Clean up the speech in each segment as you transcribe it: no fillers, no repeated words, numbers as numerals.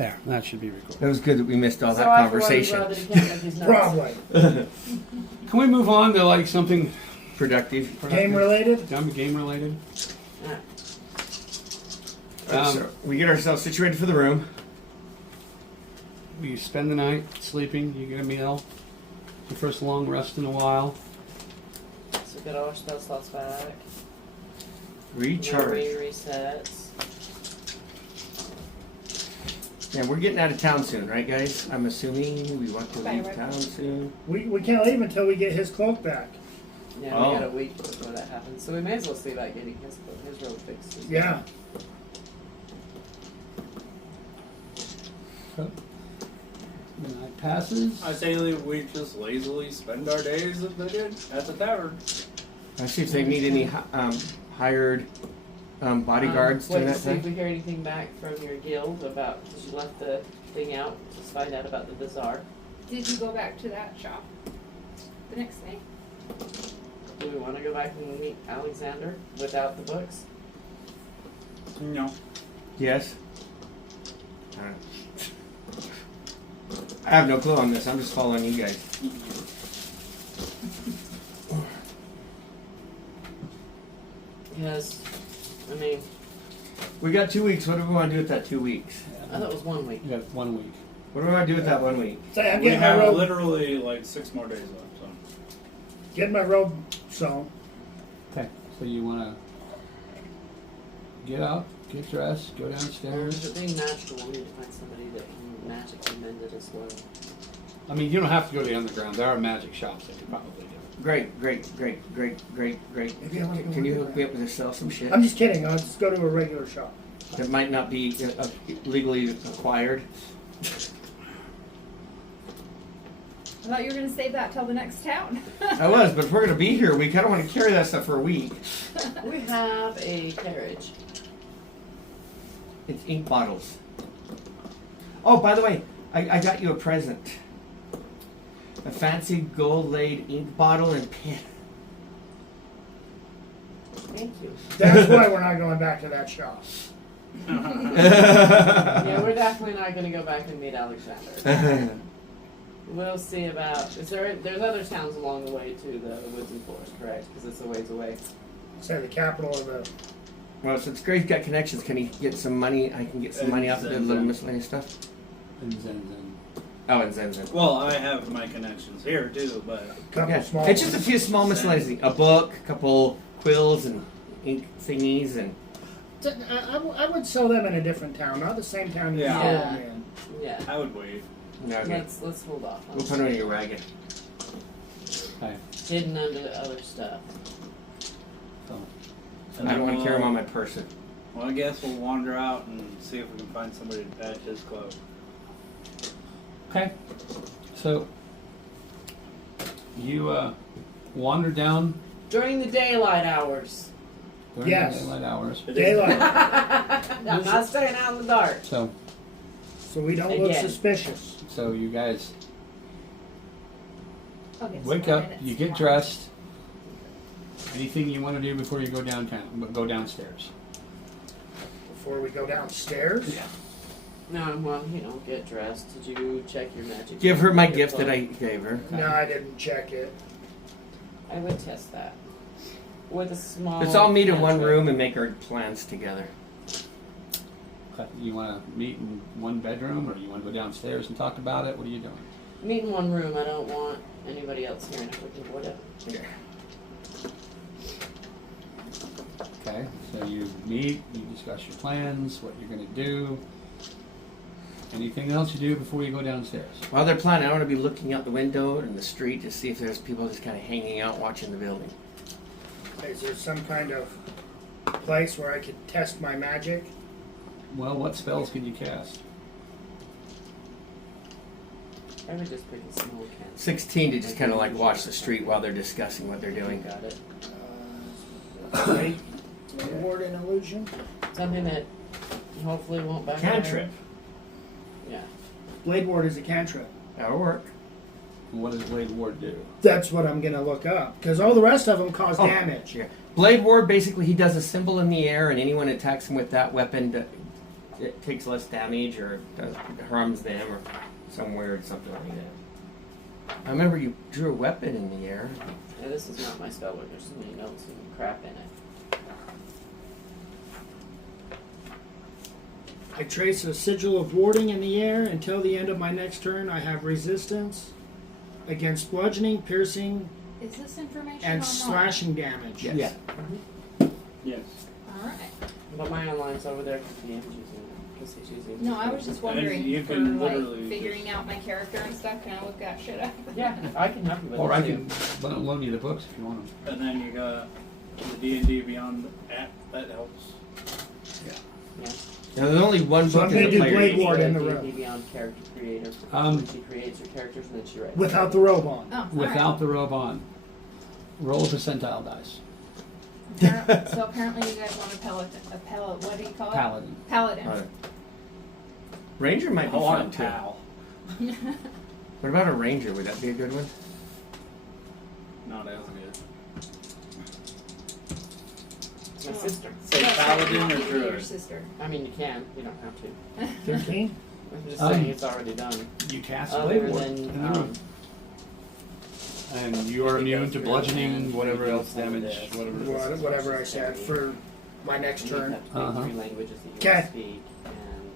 There, that should be recorded. That was good that we missed all So that I conversation. that he can't make his notes. Probably. Can we move on to like something Productive. Game related? Game related? So we get ourselves situated for the room. You spend the night sleeping, you get a meal, your first long rest in a while. So get all our spell slots back. Recharge. Memory resets. Yeah, we're getting out of town soon, right, guys? I'm assuming we want to leave Right. town soon. We can't leave until we get his cloak back. Yeah, Oh. we got a week before that happens, so we may as well see about getting his robe fixed. as well. Yeah. So, the night passes. I say we just lazily spend our days as they did at the tavern. Let's see if they need any hired bodyguards Wait during to that see if time. we hear anything back from your guild about, because you left the thing out, just find out about the bazaar. Did you go back to that shop the next day? Do we want to go back and meet Alexander without the books? No. Yes. I have no clue on this. I'm just following you guys. Because, I mean, We got 2 weeks. What do we want to do with that 2 weeks? I thought it was 1 week. You got 1 week. What do we want to do with that 1 week? Say, I'm We getting my have robe, literally like 6 more days left. So. getting my robe sewn. Okay, so you want to get out, get dressed, go downstairs. If it being magical, we need to find somebody that can magically mend it as well. I mean, you don't have to go to the underground. There are magic shops that can probably do it. Great. Maybe I wanna go Can you look hook at me up with a sell some shit I'm just kidding. I'll just go to a regular shop. that might not be legally acquired? I thought you were gonna save that till the next town. I was, but if we're gonna be here, we kind of want to carry that stuff for a week. We have a carriage. It's ink bottles. Oh, by the way, I got you a present. A fancy gold-laid ink bottle and pen. Thank you. That's why we're not going back to that shop. Yeah, we're definitely not going to go back and meet Alexander. We'll see about. There's other towns along the way to the Woods and Forest, correct? Because it's a ways away. Say the capital of the. Well, since Gray's got connections, can he get some money? I can get some money off of the little miscellaneous stuff. And then. Oh, and Zen. Well, I have my connections here too, but Couple Yeah, small it's just a ones. few small miscellaneous things. A book, a couple quills and ink thingies, and I would sell them in a different town, not the same town you Yeah. sold them in. Yeah. I would wait. no, okay. Let's hold off on We'll put it in your wagon. Okay, hidden under the other stuff. so. I don't want to carry them on my person. Well, I guess we'll wander out and see if we can find somebody to patch his cloak. Okay, so you wander down During the daylight hours. during Yes. the daylight hours. Daylight, I'm not staying out in the dark. So so we don't look Again. suspicious. you guys Okay, so wake 4 up, minutes you get more. dressed. Anything you want to do before you go downtown? Go downstairs. Before we go downstairs. Yeah. No, well, get dressed. Did you check your magic? Give her my Your gift that cloak? I gave her. No, I didn't check it. I would test that. With a small. Let's all meet in one cantrip. room and make our plans together. Okay, you want to meet in one bedroom, or you want to go downstairs and talk about it? What are you doing? Meet in one room. I don't want anybody else hearing if we can avoid it. Okay. Okay, so you meet, you discuss your plans, what you're going to do. Anything else you do before you go downstairs? While they're planning, I want to be looking out the window and the street to see if there's people just kind of hanging out watching the building. Is there some kind of place where I could test my magic? Well, what spells can you cast? I would just pick a small can. 16 to just kind of like watch the street while they're discussing what they're doing. Got it. Ready? Ward and illusion. Something that hopefully won't backfire. Cantrip. Yeah. Blade ward is a cantrip. That'll work. What does Blade Ward do? That's what I'm gonna look up because all the rest of them cause Oh. damage. Yeah. Blade Ward, basically, he does a symbol in the air, and anyone attacks him with that weapon it takes less damage or harms them or some weird something like that. I remember you drew a weapon in the air. Yeah, this is not my spell book. There's so many notes and crap in it. I trace a sigil of warding in the air. Until the end of my next turn, I have resistance against bludgeoning, piercing, Is this information and online? slashing damage. Yes. Yeah. Yes. Alright. But my online's over there because the image's in it. Because he's using No, I was just wondering you for can like literally figuring just- out my character and stuff. Can I look that shit up? Yeah, I can help you with Or it I too. can loan you the books if you want them. And then you got the D&D Beyond app. That helps. Yeah. Now, there's only one So book I'm in gonna the do player. Blade Ward in the D&D room. Beyond character creator. She creates her characters and then she writes. Without the robe on. Oh, Without the robe on. Roll a percentile dice. alright. So apparently you guys want what do you call it? Paladin. Paladin. Alright. Ranger might be I want fun a too. towel. What about a ranger? Would that be a good one? Not as good. My sister. Say Paladin or Your Druid. sister. I mean, you can. You don't have to. 13? I'm just Um, saying it's already done. You cast Other Blade Ward than, in the room. And you are immune to bludgeoning, whatever else damage, whatever. Whatever I said for my next you turn. have to pick Uh-huh. 3 languages that you Okay. can speak and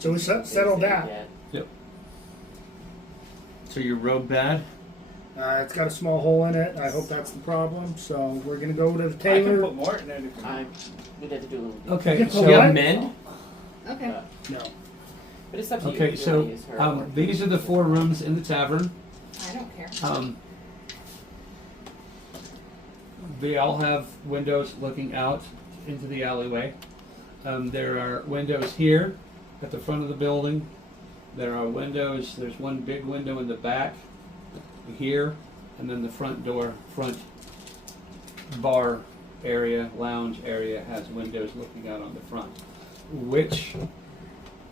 So we settled things that. you get. So your robe bad? It's got a small hole in it. I hope that's the problem. So we're gonna go to the I can tailor. put more in it if you I want. we'd have to do a little bit. Okay, You Do so you have What? men? Okay. No. But it's up to you. okay, if you so wanna use her or- these are the 4 rooms in the tavern. I don't care. They all have windows looking out into the alleyway. There are windows here at the front of the building. There are windows, there's one big window in the back here, and then the front bar area, lounge area has windows looking out on the front. Which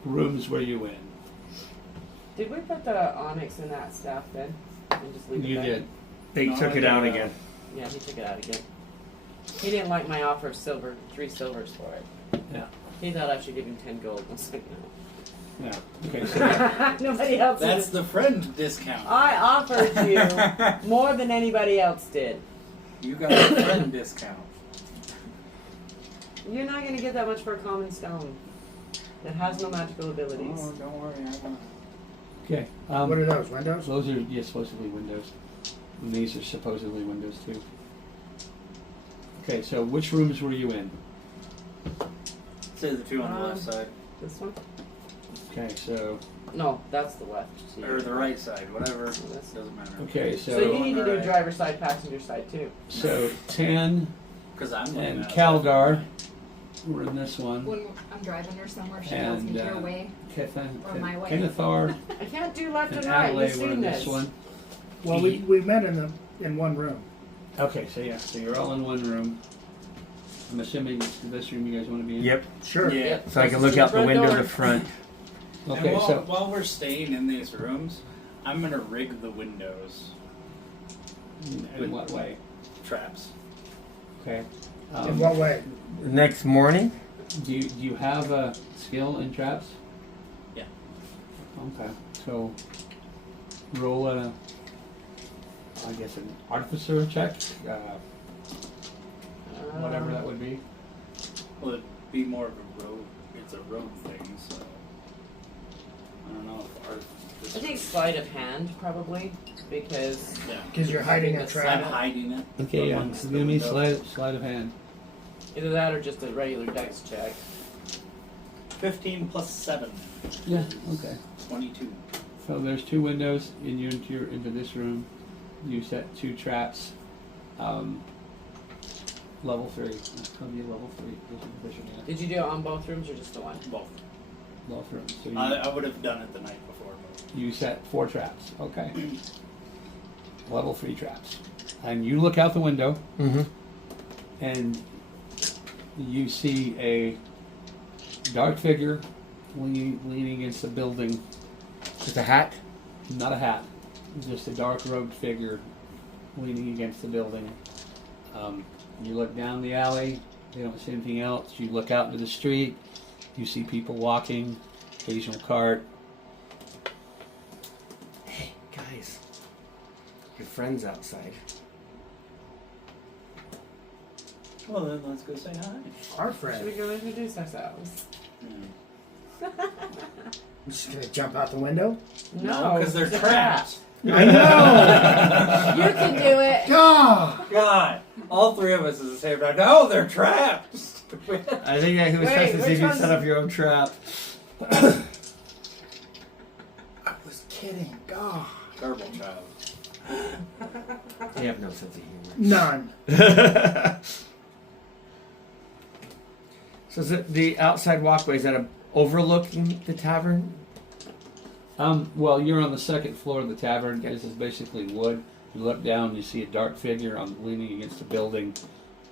rooms were you in? Did we put the onyx in that staff then? And just leave it You there? did. They No, took I it out didn't. again. Yeah, he took it out again. He didn't like my offer of 3 silvers for it. Yeah. He thought I should give him 10 gold. I was like, Yeah. Okay, so no. Nobody else. That's the friend discount. I offered you more than anybody else did. You got a friend discount. You're not going to get that much for a common stone that has no magical abilities. Oh, don't worry. I won't. okay. What are those windows? Those are supposedly windows. And these are supposedly windows too. Okay, so which rooms were you in? Say the 2 on the left side. This one? Okay, so No, that's the left. See? Or the right side, whatever. Oh, that's- Doesn't matter. okay, So so you need to do Alright. driver's side, passenger side too. so Tan Because I'm looking and at it. Kaldar were in this one. When I'm driving her somewhere, she And, tells me your way. Kethan, Or my way. Kenethar I can't do left and and right. Adelaide You've were in seen this this. one. Well, we met in one room. Okay, so yeah, so you're all in one room. I'm assuming it's this room you guys want to be in. Yep. Sure. Yeah. So I can This look is out the front window of door. the front. Okay, and so while we're staying in these rooms, I'm gonna rig the windows. in what way? Traps. Okay. In what way? Next morning? Do you have a skill in traps? Yeah. Okay, so roll a, I guess an artificer check, whatever that would be. Well, it'd be more of a road. It's a road thing, so I don't know if art. I think sleight of hand probably because Yeah. Because you're hiding a I'm trap. hiding it. Okay, yeah, amongst give the me window. sleight of hand. either that or just a regular dex check. 15 plus 7. Yeah, okay. 22. So there's 2 windows into this room. You set 2 traps. Level 3. That's gonna be level 3. This is proficient in it. Did you do it on both rooms or just the one? Both. Both rooms. So I would have done it the night before. But you set 4 traps. Okay. Level 3 traps. And you look out the window Mm-hmm. and you see a dark figure leaning against the building. Just a hat? Not a hat. Just a dark robed figure leaning against the building. You look down the alley. You don't see anything else. You look out into the street. You see people walking, occasional cart. Hey, guys. Your friend's outside. Well, then let's go say hi. Our Should we friend. go introduce ourselves? I'm just gonna jump out the window. No, because they're it's a trapped. I know. You can do it. God. God, all three of us at the same time. No, they're trapped. I think he was Wait, trying to see which if you one's- set up your own trap. I was kidding. God, terrible child. You have no sense of humor. None. So is it the outside walkway, is that overlooking the tavern? Well, you're on the second floor of the tavern. This is basically wood. You look down, you see a dark figure leaning against a building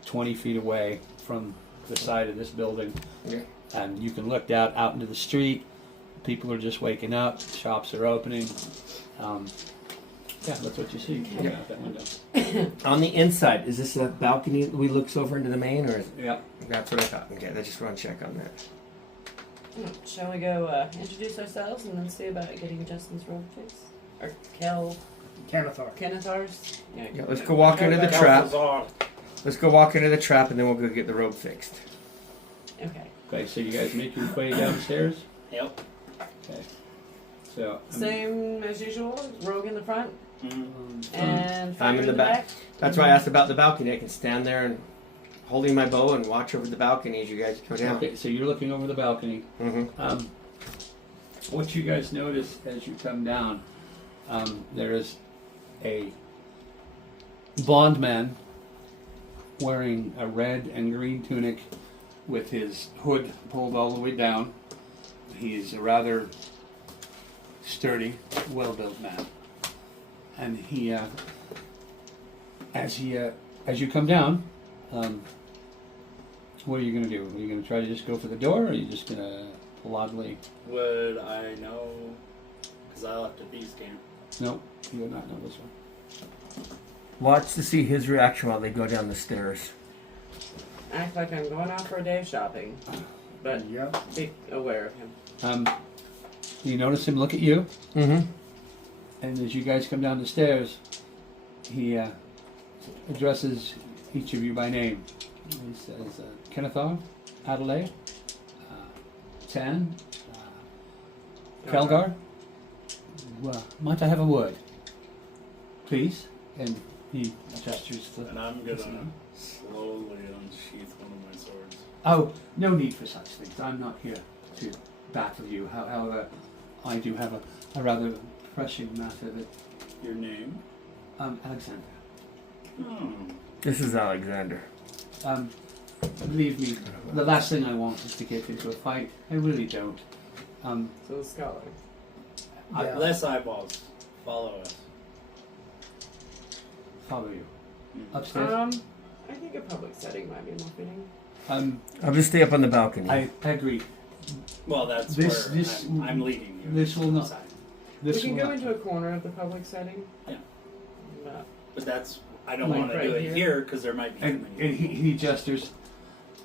20 feet away from the side of this building. Yeah. And you can look out into the street. People are just waking up. Shops are opening. Yeah, that's what you see coming out that window. On the inside, is this a balcony that we looks over into the main, or is Yeah. that's what I thought? Okay, I just want to check on that. Shall we go introduce ourselves and then see about getting Justin's robe fix? Or Canathar. Kenathar's? Yeah, let's go walk into the trap. Let's go walk into the trap, and then we'll go get the robe fixed. Okay. Okay, so you guys make your way downstairs. Yep. Okay. So Same as usual, rogue in the front Mm-hmm. and I'm fighter in the back. That's why I asked about the balcony. I can stand there and holding my bow and watch over the balcony as you guys go down. Okay, so you're looking over the balcony. Mm-hmm. What you guys notice as you come down, there is a blonde man wearing a red and green tunic with his hood pulled all the way down. He's a rather sturdy, well-built man. And he, as you come down, what are you going to do? Are you going to try to just go for the door, or are you just going to politely... Would I know? Because I left at these camp. Nope, you would not know this one. Watch to see his reaction while they go down the stairs. Act like I'm going out for a day of shopping, but Yep. be aware of him. You notice him look at you, Mm-hmm. and as you guys come down the stairs, he addresses each of you by name. He says, Kenethar, Adelaide, Tan, Kelgar. Might I have a word? Please. And he gestures to... And I'm gonna slowly unsheath one of my swords. Oh, no need for such things. I'm not here to battle you. However, I do have a rather pressing matter that... Your name? Alexander. This is Alexander. Believe me, the last thing I want is to get into a fight. I really don't. So the scholar. Yeah. Less eyeballs. Follow us. Follow you. Mm. Upstairs? I think a public setting might be more fitting. I'll just stay up on the balcony. I agree. Well, that's This- where this- I'm leading you. this will not- Aside. This we can will go not- into a corner of the public setting. Yeah. But But that's, I don't Like want to right do it here? here because there might be too And many. he gestures.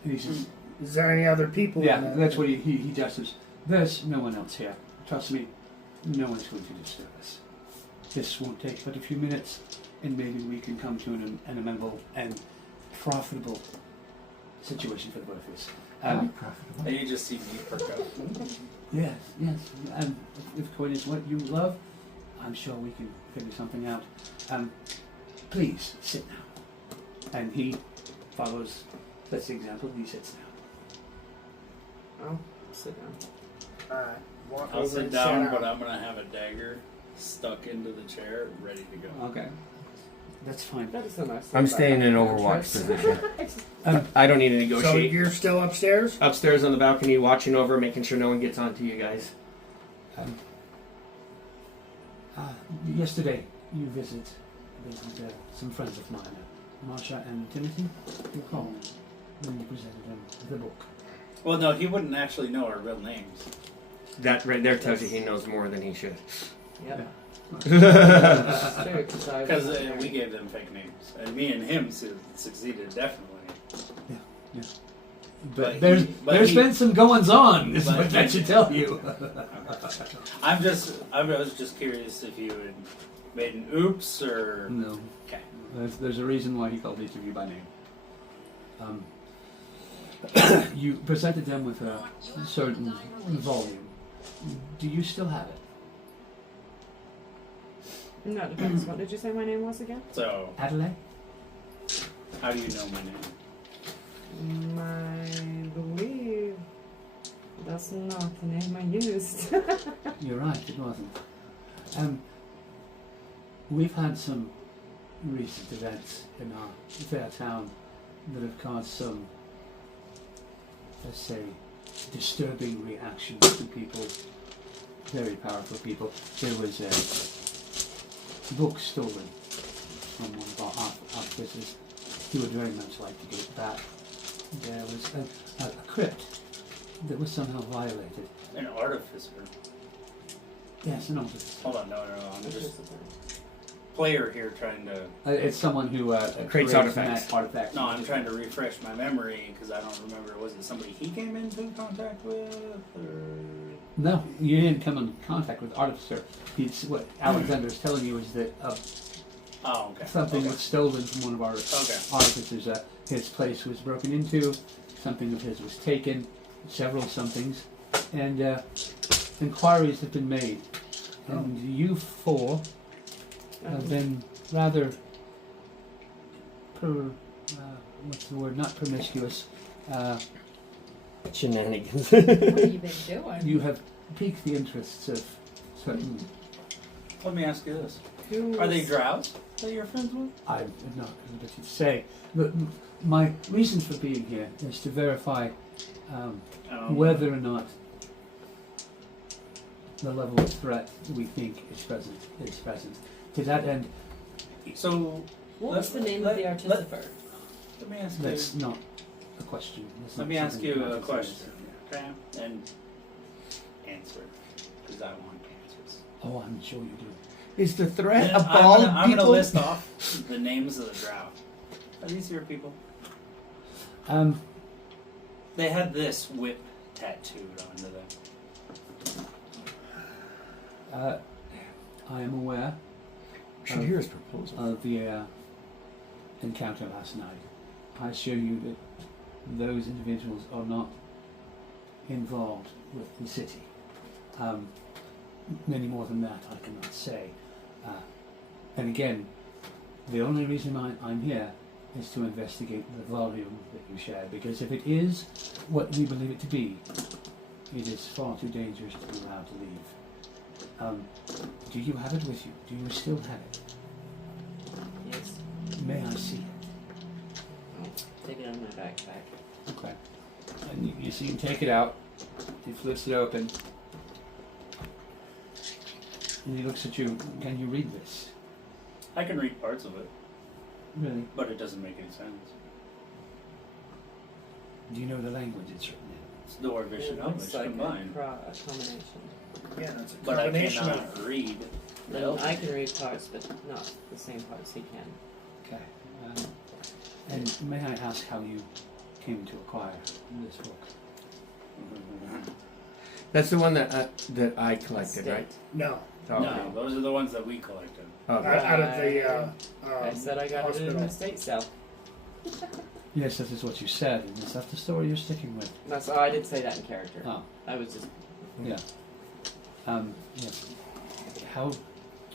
And he says, Is there any other people? yeah, in that? that's what he gestures. There's no one else here. Trust me, no one's going to disturb us. This won't take but a few minutes, and maybe we can come to an amenable and profitable situation for the both of us. And you just see me perk up. Yes, yes. And if coin is what you love, I'm sure we can figure something out. Please sit now. And he follows that's the example. He sits down. I'll sit down. Alright. Walk I'll over sit and down, sit but I'm gonna have a dagger stuck into the chair, ready to go. Okay, that's fine. That is so nice. I'm staying in Overwatch position. I don't need to So negotiate. you're still upstairs? Upstairs on the balcony, watching over, making sure no one gets onto you guys. Yesterday, you visited some friends of mine, Marsha and Timothy. You recall when you presented them the book. Well, no, he wouldn't actually know our real names. That right there tells you he knows more than he should. Yep. Because we gave them fake names. And me and him succeeded, definitely. But But there's he- been some goings on, is but what that he- should tell you. I was just curious if you had made an oops or. No. Okay. There's a reason why he called each of you by name. You presented them with a certain volume. Do you still have it? No, it depends. What did you say my name was again? So, Adelaide? how do you know my name? I believe that's not the name I used. You're right, it wasn't. We've had some recent events in our fair town that have caused some, let's say, disturbing reactions to people, very powerful people. There was a book stolen from one of our artificers. He would very much like to get it back. There was a crypt that was somehow violated. An artificer. Yes, an artificer. Hold on, no. I'm just player here trying to. It's someone who Creates artifacts. artifacts. No, I'm trying to refresh my memory because I don't remember. Was it somebody he came into contact with, or? No, you didn't come in contact with Artificer. What Alexander is telling you is that Oh, okay. something Okay. was stolen from one of our artificers. His place was broken into, something of his was taken, several somethings, and inquiries have been made. And you four have been rather, what's the word, not promiscuous, Shenanigans. What have you been doing? you have piqued the interests of certain. Let me ask you this: Who Are they was- drows that you're friends with? I'm not at liberty to say, but my reason for being here is to verify whether or not the level of threat we think is present is present. To that end, So What was the name of the artificer? let me ask you. that's not a question. That's Let not me ask something you that a matters. question, okay? And answer, because I want answers. Oh, I'm sure you do. Is the threat Then of bald I'm people? gonna list off the names of the drow. Are these your people? They had this whip tattooed onto them. I am aware Should hear his proposal. of the encounter last night. I assure you that those individuals are not involved with the city. Many more than that I cannot say. And again, the only reason I'm here is to investigate the volume that you share, because if it is what we believe it to be, it is far too dangerous to be allowed to leave. Do you have it with you? Do you still have it? Yes. May I see it? I'll take it out of my backpack. Okay. And you see him take it out. He flips it open. And he looks at you. Can you read this? I can read parts of it, Really? but it doesn't make any sense. Do you know the language it's written in? It's Dwarvish and It looks Elvish like combined. a combination. Yeah, it's a But I combination cannot of. read. the And I Elvish. can read parts, but not the same parts he can. Okay. And may I ask how you came to acquire this book? That's the one that I collected, right? No. Oh, No, those are the ones that we collected. okay. Out of the. I said I got it in hospital. an estate sale. Yes, that is what you said. And is that the story you're sticking with? That's I did say that in character. Oh, I was just yeah. Yes. How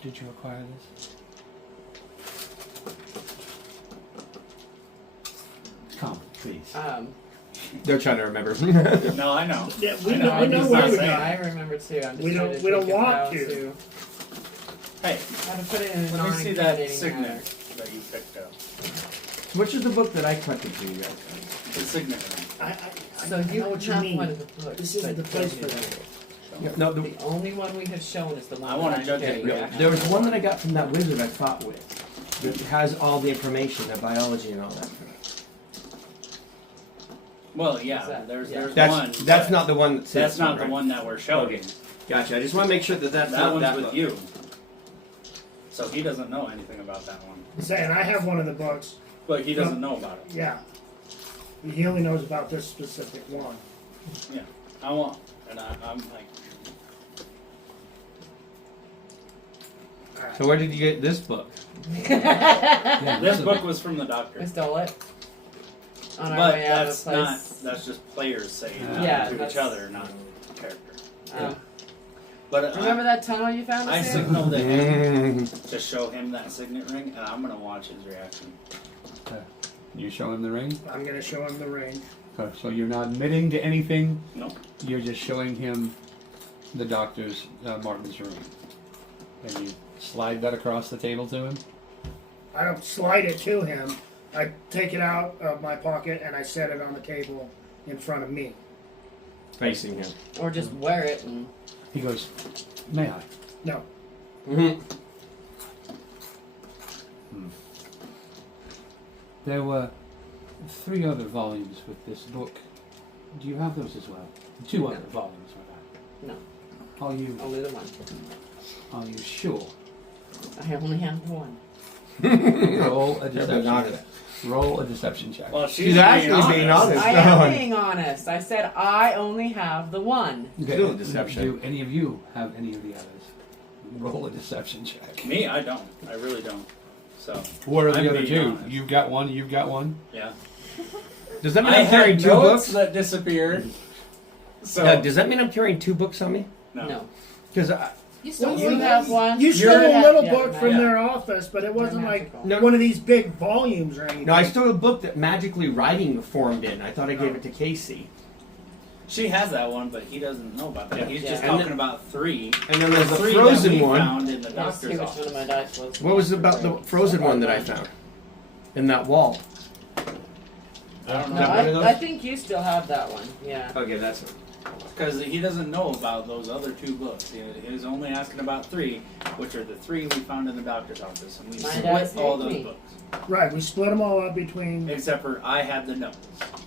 did you acquire this? Come, please. They're trying to remember. No, I know. Yeah, we I know, I'm we know just where not we saying. got I it. remember too. I'm just We trying don't- to we don't think of want how to. Hey, How to put it in a let me see that non-intimidating signet manner. that you picked up. Which is the book that I collected for you guys? The signet ring. I So you know what you have mean. one of the books. This isn't but the place you for didn't. that. Yeah, no, The only one we have shown is the one I wanna that judge it carrying really. back. there was one that I got from that wizard I fought with that has all the information, the biology and all that. Well, yeah, What's that? there's Yeah. one. That's but not the one that says That's not the right? one that we're showing. Okay. Gotcha. I just want to make sure that that's That not one's that with book. you. So he doesn't know anything about that one. Saying I have one of the books. But he doesn't know about it. Yeah. He only knows about this specific one. Yeah, I want, and I'm like, So where did you get this book? Yeah, this so book was from the We doctor. stole it. On our But way out of that's the not, place. that's just players saying Yeah. that Yeah, to that's- each other, not character. Oh. But Remember that tunnel you found I us in? signaled to him Mm. to show him that signet ring, and I'm gonna watch his reaction. You show him the ring. I'm gonna show him the ring. Okay, so you're not admitting to anything. Nope. You're just showing him the doctor's Martin's ring, and you slide that across the table to him. I don't slide it to him. I take it out of my pocket and I set it on the table in front of me. Facing him. Or just wear it and He goes, "May I?" No. Mm-hmm. There were 3 other volumes with this book. Do you have those as well? 2 No. other volumes with that. No. Are you? only the one. Are you sure? I only have the one. Roll a Everybody's deception. honest. Roll a deception check. Well, She's actually being honest. I Go am on. being honest. I said I only have the one. Still a deception. Do any of you have any of the others? Roll a deception check. Me, I don't. I really don't. So, What are I'm the other being 2? honest. You've got one. You've got one. yeah. Does that mean I I'm carrying had 2 notes books? that disappeared. So, Yeah, does that mean I'm carrying 2 books on me? No. Because You stole You one. have one. You stole You're- a little yeah, book from yeah. their office, but it wasn't like magical. No. one of these big volumes or anything. no, I stole a book that magically writing formed in. I thought I gave it to Casey. she has that one, but he doesn't know about that. Yeah. He's Yeah. just And talking then- about 3. And then there's The the 3 frozen that we one. found in the Let's doctor's see which one office. of my dice was. What was about the frozen one that I found? In that wall. I don't No, Is that one of those? I think you still have that one. Yeah. Okay, that's it. Because he doesn't know about those other 2 books. He was only asking about 3, which are the 3 we found in the doctor's office, and we My split dice all hate those me. books. Right, we split them all up between. Except for I had the notes.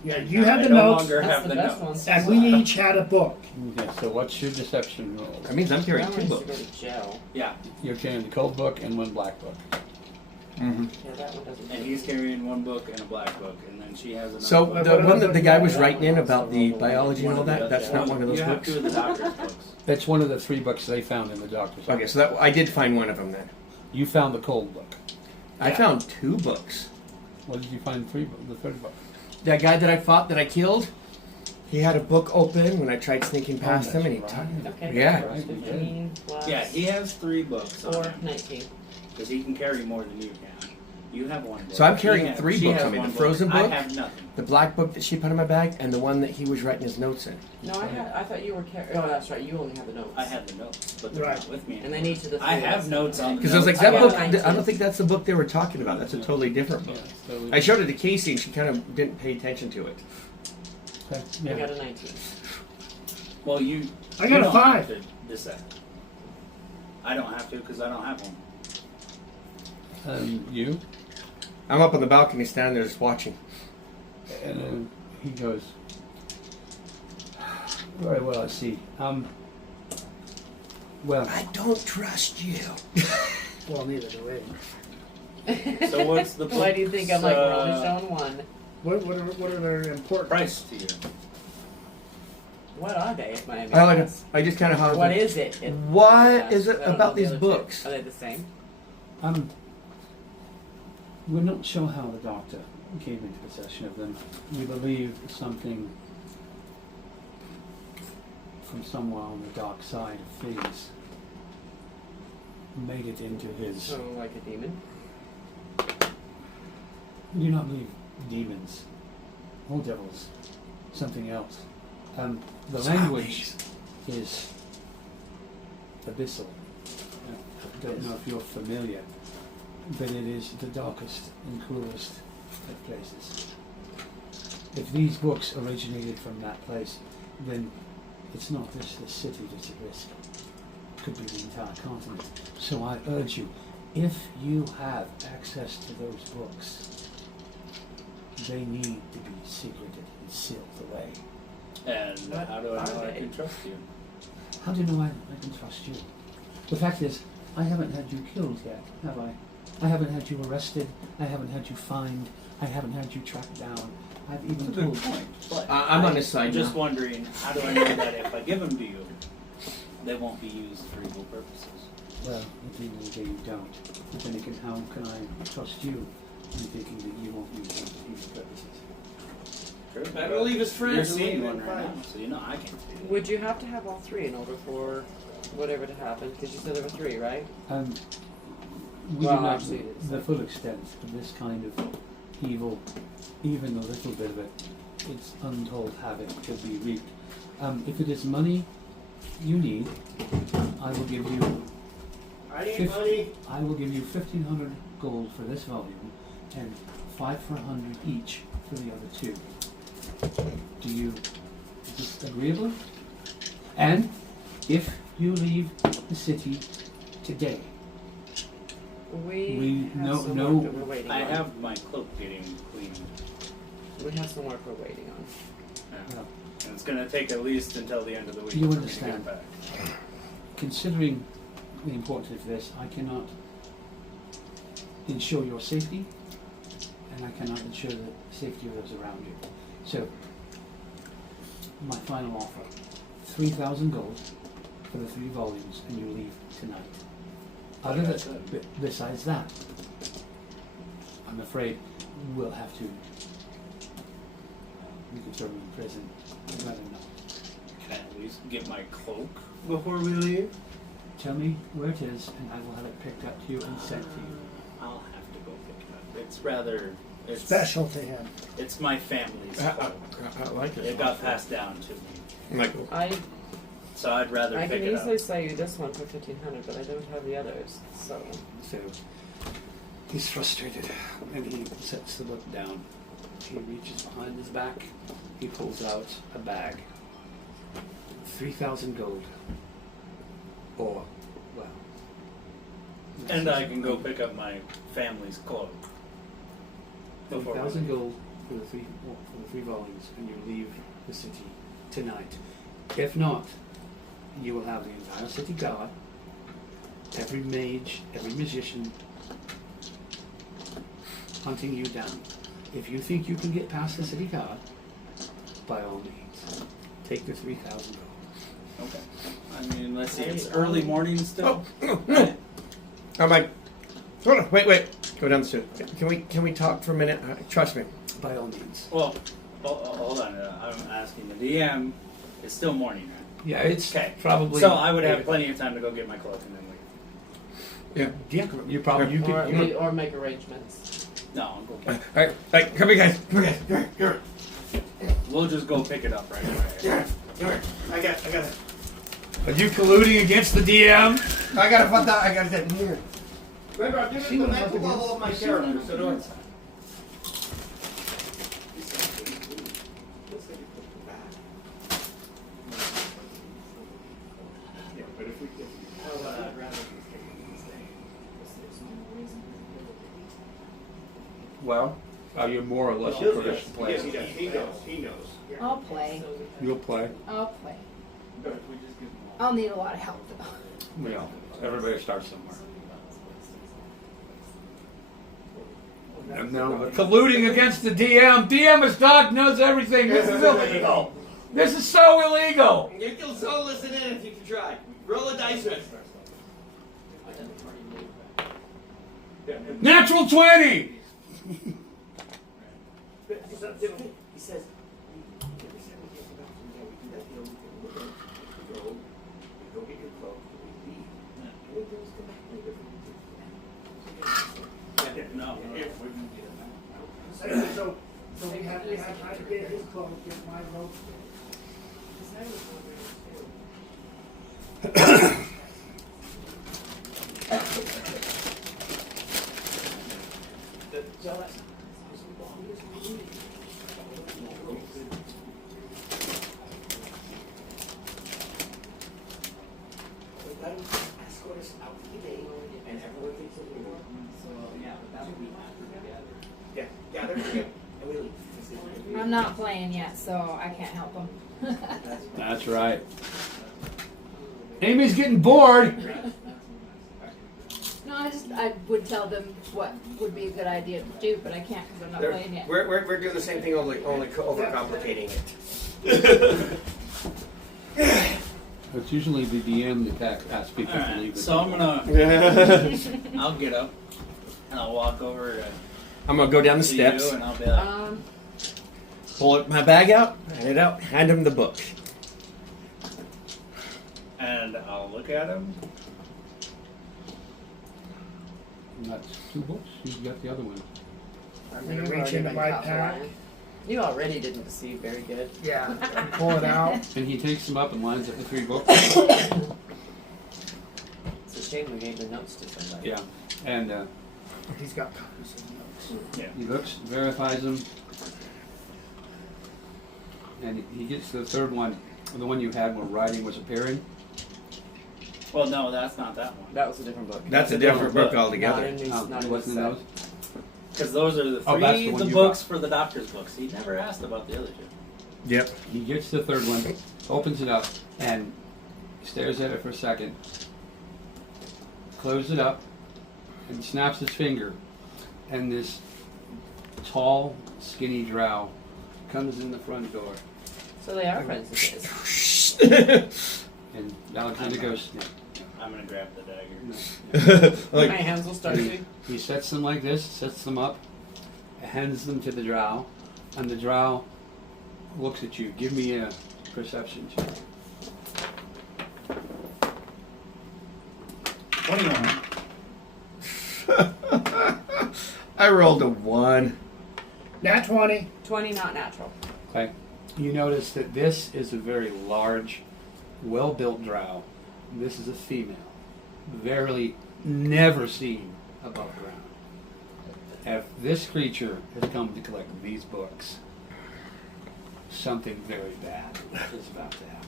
Yeah, you had I the no notes, longer That's have the the best notes. one. and we each had a book. Okay, so what's your deception roll? That means I'm carrying That 2 one used to books. go to jail. Yeah, You're carrying the cold book and 1 black book. Mm-hmm. Yeah, that one doesn't. and he's carrying 1 book and a black book, and then she has another So book. the one that the guy was writing in about the biology and all that, that's not one of those you have books? 2 of the doctor's books. That's one of the 3 books they found in the doctor's Okay, office. so that I did find one of them then. You found the cold book. I Yeah. found 2 books. What did you find? The 3rd book. That guy that I fought that I killed, he had a book open when I tried sneaking past him, and he that's told me. Okay. Yeah. Right, we did. 15 plus Yeah, he has 3 books on 4, him, 19. because he can carry more than you can. You have 1 book. So I'm She carrying has- 3 she books has on me. 1 The frozen I book, have nothing. the black book that she put in my bag, and the one that he was writing his notes in. No, I thought you were carrying. Oh, that's right. You only have the notes. I had the notes, but they're Right. not with me. And then each of the 3 I of have us- notes on the Because I was like, notes. that I got book, a I 19. don't think that's the book they were talking about. That's a totally different book. Yeah, so we- I showed it to Casey, and she kind of didn't pay attention to it. okay, I yeah. got a 19. Well, you. I got you a don't 5. have to decide. I don't have to because I don't have one. You? I'm up on the balcony standing there just watching. And he goes, very well, I see. Well, I don't trust you. Well, neither do we. So what's the Why do you think I'm like we're only book's, showing one? What are their important? price to you? What are they? If my I just kind of What hollered. is it? What is it I don't know about the these other books? two. Are they the same? we're not sure how the doctor came into possession of them. We believe something from somewhere on the dark side of things made it into his. So like a demon? We do not believe demons or devils, something else. The language is abyssal. I don't know if you're familiar, but it is the darkest and cruelest of places. If these books originated from that place, then it's not just the city that's at risk. It could be the entire continent. So I urge you, if you have access to those books, they need to be secreted and sealed away. And What how do I know are I they? can trust you? How do you know I can trust you? The fact is, I haven't had you killed yet, have I? I haven't had you arrested. I haven't had you fined. I haven't had you tracked down. I've That's a even good told. point. But I'm on this side I'm just now. wondering, how do I know that if I give them to you, they won't be used for evil purposes? Well, at the end of the day, you don't. But then again, how can I trust you in thinking that you won't use them for these purposes? True. Better leave his friends You're and seeing leave one him right now, friends. so you know I can't see it. Would you have to have all three in order for whatever to happen? Because you said there were three, right? We Well, do not actually, it's the like- full extent of this kind of evil, even a little bit of it, its untold havoc could be reaped. If it is money you need, I will give you I need Fif- money. I will give you 1,500 gold for this volume, and 5 for 100 each for the other two. Is this agreeable? And if you leave the city today, We have no- some no- work that we're waiting I on. have my cloak getting cleaned. We have some work we're waiting on. Yeah. well, And it's gonna take at least until the end of the week You for understand. me to get back. considering the importance of this, I cannot ensure your safety, and I cannot ensure the safety of those around you. So, my final offer, 3,000 gold for the 3 volumes, and you leave tonight. Other Like I than, said. besides that, I'm afraid we'll have to, we could throw you in prison, I'd rather not. Can I at least get my cloak before we leave? Tell me where it is, and I will have it picked up to you and sent to you. I'll have to go pick it up. It's rather it's Special to him. It's my family's cloak. I like It got passed down to me, Like, so I'd rather I pick can it easily up. sell you this one for 1,500, but I don't have the others. So So he's frustrated, and he sets the book down. He reaches behind his back. He pulls out a bag. 3,000 gold. Or, well. And I can go pick up my family's cloak. Before we 3,000 leave. gold for the three volumes, and you leave the city tonight. If not, you will have the entire city guard, every mage, every magician hunting you down. If you think you can get past the city guard, by all means, take the 3,000 gold. Okay. I mean, let's see. It's early morning still. no. I'm like, hold on, wait. Go down the stairs. Can we talk for a minute? Trust me. By all means. Well, hold on. I'm asking the DM. It's still morning, right? Yeah, it's Okay. probably. So I would have plenty of time to go get my cloak and then leave. Yeah. Yeah, you probably you or, could. or make arrangements. No, I'll go get it. Alright, come here, guys. Come here. We'll just go pick it up right away. I got it. Are you colluding against the DM? I gotta put that. I gotta get here. Remember, I'm doing See the what mental happens. level of my See what character, so don't. Well, you're more or less a proficient player. He knows. I'll play. You'll play. I'll play. I'll need a lot of help though. Well, everybody starts somewhere. And now the colluding against the DM. DM is dog knows everything. This is illegal. This is so illegal. You can so listen in if you can try. Roll a dice with. Natural 20. He says, every time we get back from there, we do that deal, we can look at the gold, we go get your cloak, we leave. And we just come back later for No. So we have time to get his clothes, get my rope. Let him escort us out for the day, and everyone thinks that we won. Yeah, gather together, and we leave. I'm not playing yet, so I can't help him. That's right. Amy's getting bored. No, I would tell them what would be a good idea to do, but I can't because I'm not playing yet. We're doing the same thing, only overcomplicating it. It's usually the DM that asks people to leave. Alright, it. so I'm gonna. I'll get up and I'll walk over to I'm gonna go down the steps, you and I'll be like, pull up my bag out, hand him the book. and I'll look at him. And that's 2 books. You got the other one. I'm gonna gonna reach into my pack. You already didn't deceive very good. Yeah, and pull it out. And he takes them up and lines up the 3 books. It's a shame we gave the notes to somebody. Yeah. And He's got copies of the notes. Yeah. he looks, verifies them, and he gets to the 3rd one, the one you had where writing was appearing. Well, no, that's not that one. That was a different book. That's a different book Not altogether. in these, not in Wasn't this in set. those? Because those are the Oh, that's three the one the you books got. for the doctor's books. He never asked about the other 2. Yep. He gets to the 3rd one, opens it up, and stares at it for a second, closes it up, and snaps his finger, and this tall, skinny drow comes in the front door, So they are friends of his. and Alexander goes, "Yeah." I'm gonna grab the dagger. My hands will start to. He sets them like this, sets them up, hands them to the drow, and the drow looks at you. Give me a perception check. 21. I rolled a 1. Nat 20. 20, not natural. Okay. You notice that this is a very large, well-built drow. This is a female, verily never seen above ground. If this creature has come to collect these books, something very bad is about to happen.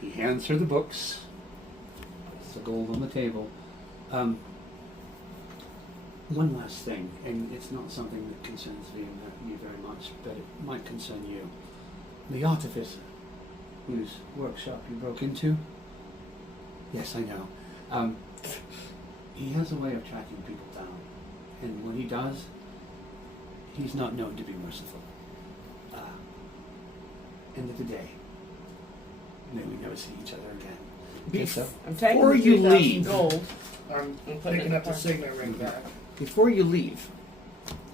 He hands her the books. Puts the gold on the table. One last thing, and it's not something that concerns me very much, but it might concern you. The artificer, whose workshop you broke into. Yes, I know. He has a way of tracking people down, and when he does, he's not known to be merciful. End of the day, may we never see each other again. Okay, so I'm taking Before the you 3,000 leave. gold. I'm I'm putting picking it up the in the signet ring back. Before you leave,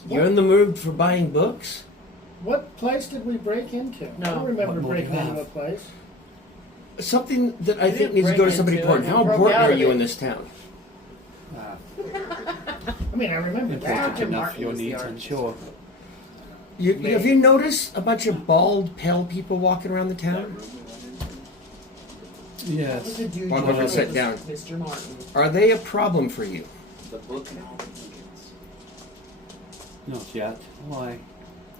you're in the mood for buying books? What place did we break into? I No. don't remember What more do breaking you into have? a place. Something that I We think didn't needs to go break to somebody into it, important. How we broke important out are of you it. in this town? I mean, I remember that. important enough Martin for your was the needs, I'm artist. sure. Have you noticed a bunch of bald, pale people walking around the town? What Yes. did you Well, do? I'm gonna sit down. Mr. Martin. Are they a problem for you? The book and all the trinkets. Not yet. Why?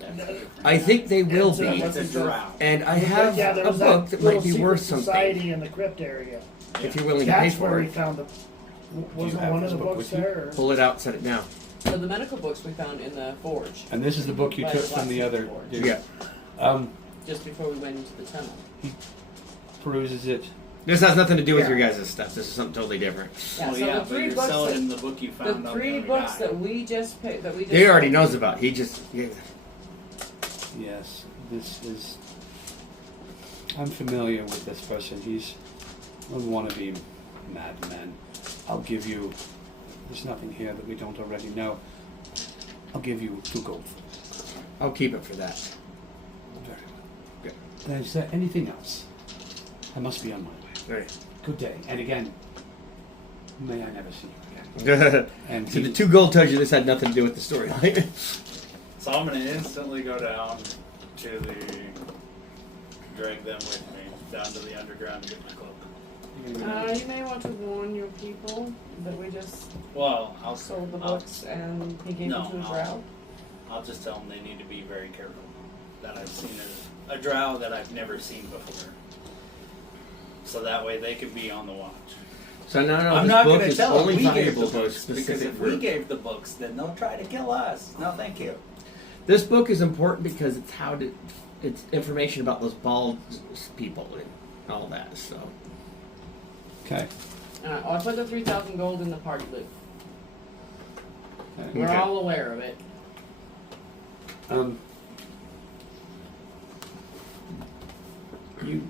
That's different. I think they will It's a- be. It's a drow. And I have Yeah, there a was book that little might be secret worth something society in the crypt area. if you're willing to pay That's where for we it. found the. Wasn't have one of this the book books with you? there? Or? Pull it out, set it down. So the medical books we found in the forge, And this is the book you By took the from the blacksmith other forge. dude. Yeah. just before we went into the tunnel. Peruses it. This has nothing to do with Yeah. your guys' stuff. This is something totally different. Yeah, Well, so yeah, the but 3 you're books selling that, him the book you found the on 3 the other books guy. that we just picked, that we just He already sold. knows about. He just. Yeah. Yes, this is. I'm familiar with this person. He's a wannabe madman. I'll give you. There's nothing here that we don't already know. I'll give you 2 gold. I'll keep it for that. Very well. Good. Is there anything else? I must be on my way. Right. Good day. And again, may I never see you again. And So he- the 2 gold tells you this had nothing to do with the storyline. So I'm gonna instantly go down to the drag them with me down to the underground and get my cloak. You may want to warn your people that we just Well, I'll sold the I'll- books and he gave No, them to a I'll- drow. I'll just tell them they need to be very careful. That I've seen a drow that I've never seen before. So that way they can be on the watch. So no, I'm this not book going to is tell them only we gave valuable the to a books because specific if we group. gave the books, then they'll try to kill us. No, thank you. This book is important because it's information about those bald people and all that. So Okay. I put the 3,000 gold in the party loot. We're Okay. all aware of it. You.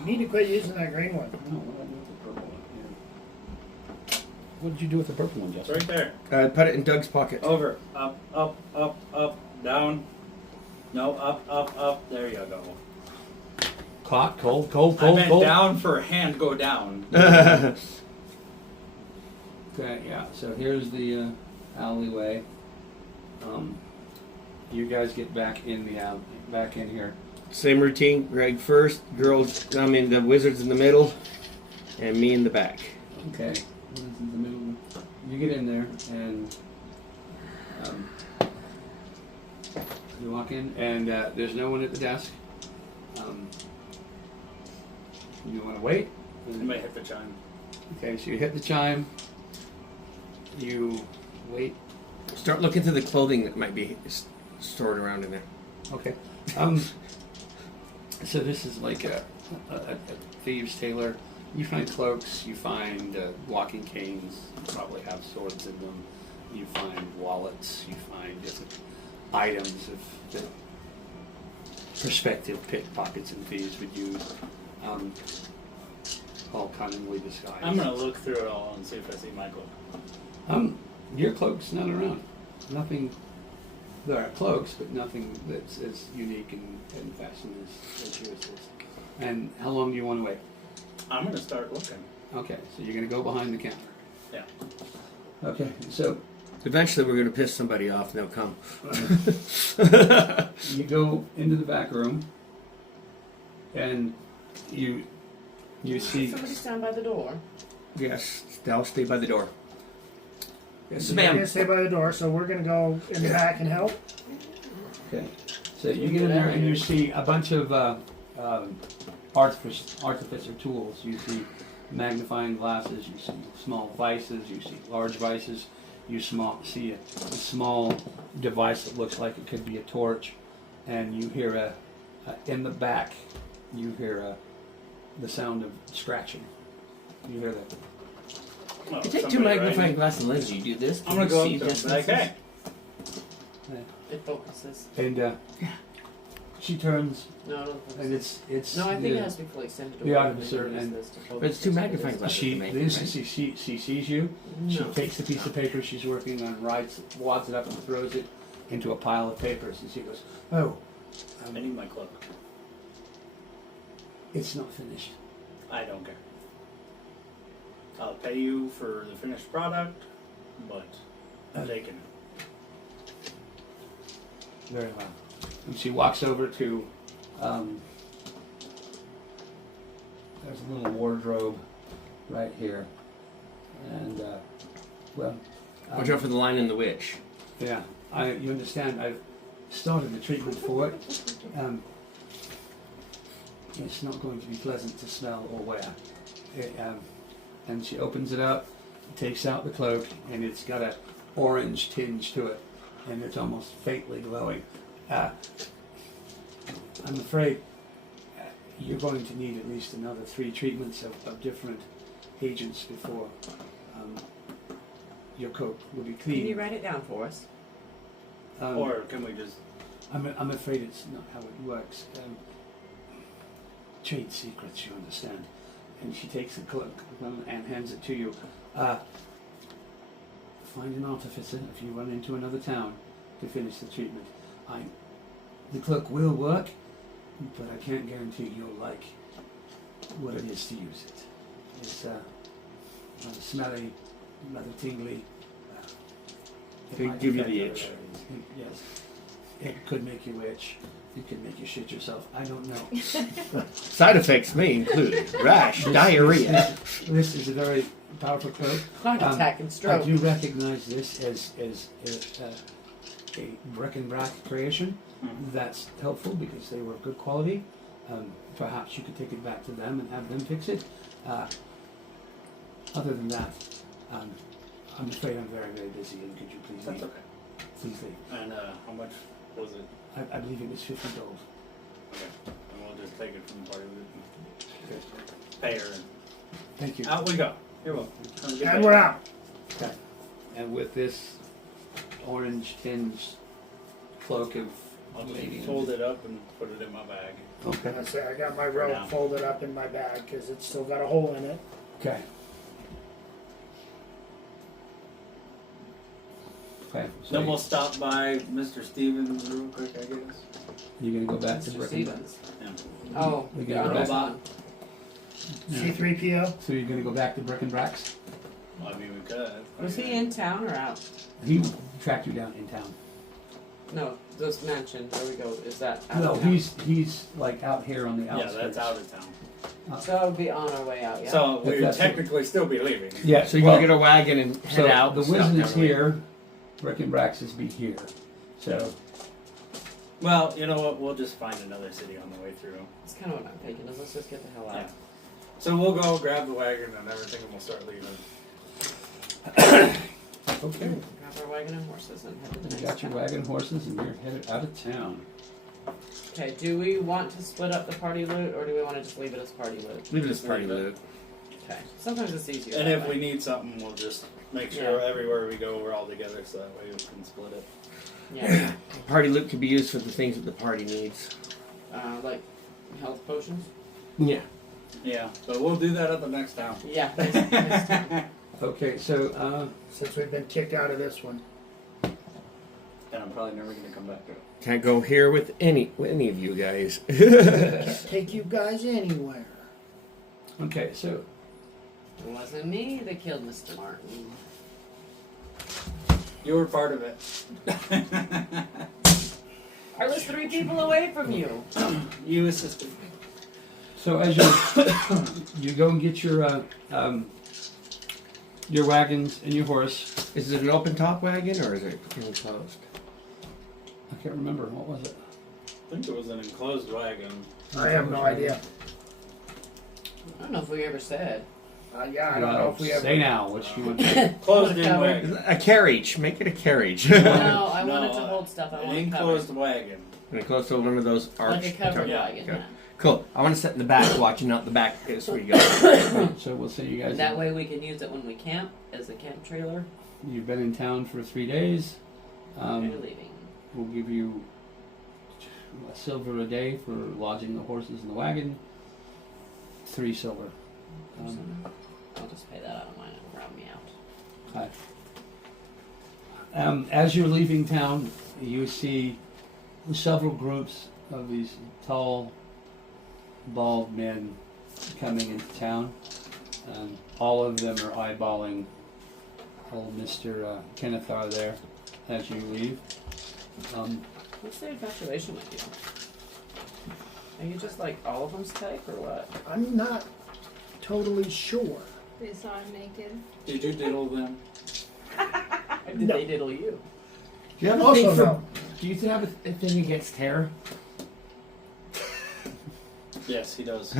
You need to quit using that green one. No, what did I do with the purple one? Here. What did you do with the purple one, It's Justin? right there. Put it in Doug's pocket. Over. Up, up, up, up, down. No, up, up, up. There you go. Hot, cold, I meant down for hand go down. Okay, yeah. So here's the alleyway. You guys get back in the back in here. Same routine. Greg first. Girls. The wizards in the middle, and me in the back. Okay. This is the middle. You get in there and you walk in, and there's no one at the desk. You want to wait? I might hit the chime. Okay, so you hit the chime. You wait. Start looking through the clothing that might be stored around in there. Okay. So this is like a thieves' tailor. You find cloaks. You find walking canes. You probably have swords in them. You find wallets. You find different items of that prospective pickpockets and thieves would use. All cunningly disguised. I'm gonna look through it all and see if I see my cloak. Your cloak's not around. Nothing. There are cloaks, but nothing that's as unique and fashioned as yours is. And how long do you want to wait? I'm gonna start looking. Okay, so you're going to go behind the counter. Yeah. Okay, so Eventually, we're going to piss somebody off, and they'll come. you go into the back room, and you see. Somebody's down by the door. Yes, they'll stay by the door. Yes, You're ma'am. gonna stay by the door, so we're gonna go in the back and help. Okay, so you get in there and you see a bunch of artificer tools. You see magnifying glasses, you see small vices, you see large vices, you see a small device that looks like it could be a torch, and you hear in the back, you hear the sound of scratching. You hear that. Oh, You take two somebody magnifying writing. glasses and lenses. You do this. I'm gonna go up see to him. distances? Okay. It focuses. And she turns, No, I don't think and so. it's No, I think the- it has to be fully extended. the or officer maybe use and- this to But it's two focus. magnifying glasses. she to make this it, right? she sees you. She No. takes the piece of paper she's working on, wads it up, and throws it into a pile of papers. And she goes, "Oh, I need my cloak. it's not finished." I don't care. I'll pay you for the finished product, but I'm taking it. Very well. And she walks over to. There's a little wardrobe right here, and well. Watch out for the lion and the witch. Yeah, you understand. I've started the treatment for it. It's not going to be pleasant to smell or wear. And she opens it up, takes out the cloak, and it's got an orange tinge to it, and it's almost faintly glowing. I'm afraid you're going to need at least another 3 treatments of different agents before your coat will be clean. Can you write it down for us? Or can we just... I'm afraid it's not how it works. Trade secrets, you understand. And she takes the cloak and hands it to you. Find an artificer if you run into another town to finish the treatment. The cloak will work, but I can't guarantee you'll like what it is to use it. It's rather smelly, rather tingly. It Could might give you affect the other itch. areas. Yes. It could make you itch. It could make you shit yourself. I don't know. Side effects may include rash, diarrhea. This is a very powerful cloak. Heart attack and I stroke. do recognize this as a bric-and-brac creation. That's helpful because they were of good quality. Perhaps you could take it back to them and have them fix it. Other than that, I'm afraid I'm very, very busy, and could you please That's leave? okay. Please leave. And how much was it? I believe it was $50. Okay. And we'll just take it from the party with Okay. pay her. Thank you. Out we go. You're welcome. Have a good And day. we're out. Okay. and with this orange tinge cloak of I'll just lady. fold it up and put it in my bag. Okay. I say I got my For robe now. folded up in my bag because it's still got a hole in it. Okay. Okay. So Then we'll stop by Mr. Stevens real quick, I guess. you're gonna go back to Mr. Brick and Brack. Stevens. Yeah. Oh, We the gotta go back. robot. C3PO. So you're gonna go back to Brick and Brack's? Well, I mean, we could. Was he in town or out? He tracked you down in town. No, this mansion. There we go. Is that out No, of town? he's like out here on the Yeah, outskirts. that's out of town. So it'll be on our way out, yeah? So If we'd that's technically still be leaving. Yeah. So you well, can get a wagon and head so out. the and stuff Wizen down is the way. here. Brick and Brack's is be here. So Well, you know what? We'll just find another city on the way through. That's kind of what I'm thinking. Is let's just get the hell out. Yeah. So we'll go grab the wagon and everything, and we'll start leaving. okay. Grab our wagon and horses and head to the You next got your town. wagon, horses, and you're headed out of town. Okay, do we want to split up the party loot or do we want to just leave it as party loot? Leave it as party Leave it. loot. Okay. Sometimes it's easier. And that if way. we need something, we'll just make sure Yeah. everywhere we go, we're all together, so that way we can split it. Yeah. Party loot could be used for the things that the party needs. Like health potions? Yeah. Yeah, but we'll do that at the next town. Yeah. next time. Okay, so Since we've been kicked out of this one. And I'm probably never gonna come back to it. Can't go here with any of you guys. Can't take you guys anywhere. okay, so It wasn't me that killed Mr. Martin. You were part of it. I was 3 people away from you. You assisted. so as you go and get your wagons and your horse. Is it an open top wagon or is it enclosed? I can't remember what was it. I think it was an enclosed wagon. I have no idea. I don't know if we ever said. Yeah, I don't know if we ever. Say now what you want. To Closed in Covered. wagon. A carriage. Make it a carriage. No, An I wanted to No, hold stuff. I An want enclosed covered. wagon. enclosed to one of those arched. Like a covered Yeah, wagon, okay. yeah. Cool. I want to sit in the back, watching out the back as we go. so we'll see you guys. That way we can use it when we camp as a camp trailer. You've been in town for 3 days. We're leaving. We'll give you a silver a day for lodging the horses in the wagon. 3 silver. I'll just pay that out of mine. It'll round me out. Hi. As you're leaving town, you see several groups of these tall, bald men coming into town. All of them are eyeballing old Mr. Kennethar there as you leave. What's their infatuation with you? Are you just like all of them's type or what? I'm not totally sure. They saw him naked. Did you diddle them? Did No. they diddle you? Do you have a Also, thing for? no. Do you have a thing against hair? Yes, he does.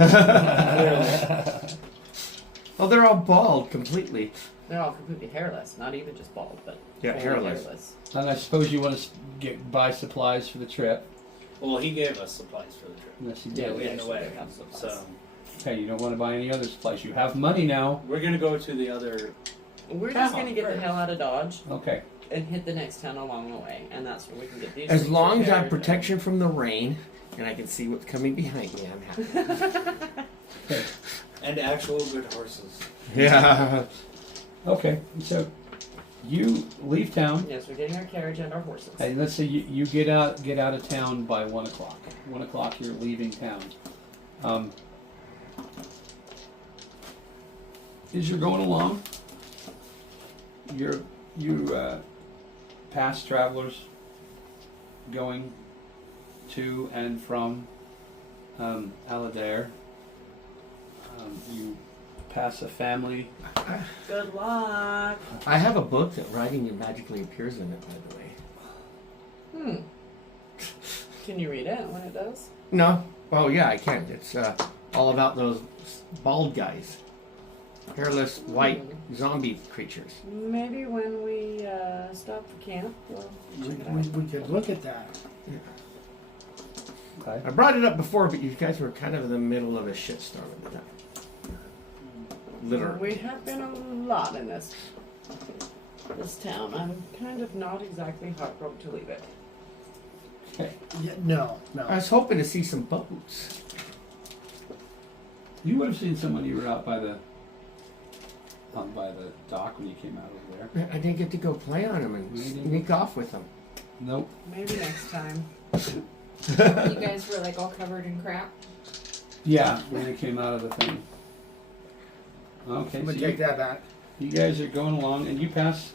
Oh, they're all bald completely. They're all completely hairless. Not even just bald, but Yeah, fully hairless. And I suppose you want to buy supplies for the trip. Well, he gave us supplies for the trip. Yes, you Yeah, did. we In the actually way. have supplies. So Okay, you don't want to buy any other supplies. You have money now. we're gonna go to the other. We're just Town gonna get the first. hell out of Dodge Okay. and hit the next town along the way, and that's where we can get these. As things long as I have repaired. protection from the rain and I can see what's coming behind me, I'm happy. Okay. And actual good horses. Yeah. Okay. So you leave town, Yes, we're getting our carriage and our horses. and let's say you get out of town by 1 o'clock. 1 o'clock, you're leaving town. As you're going along, you pass travelers going to and from Aladair. You pass a family. Good luck. I have a book that writing magically appears in it, by the way. Can you read it when it does? No. Oh, yeah, I can. It's all about those bald guys. Hairless, white zombie creatures. Maybe when we stop for camp, we'll check it out. We could look at that. Okay. I brought it up before, but you guys were kind of in the middle of a shitstorm at the time. Literally. We have been a lot in this. this town. I'm kind of not exactly heartbroken to leave it. Okay. Yeah, no. I was hoping to see some boats. You would have seen someone you were out by the dock when you came out over there. I didn't get to go play on them and sneak off with them. Nope. Maybe next time. You guys were like all covered in crap. Yeah, when they came out of the thing. Okay, I'm so gonna take that back. you guys are going along, and you pass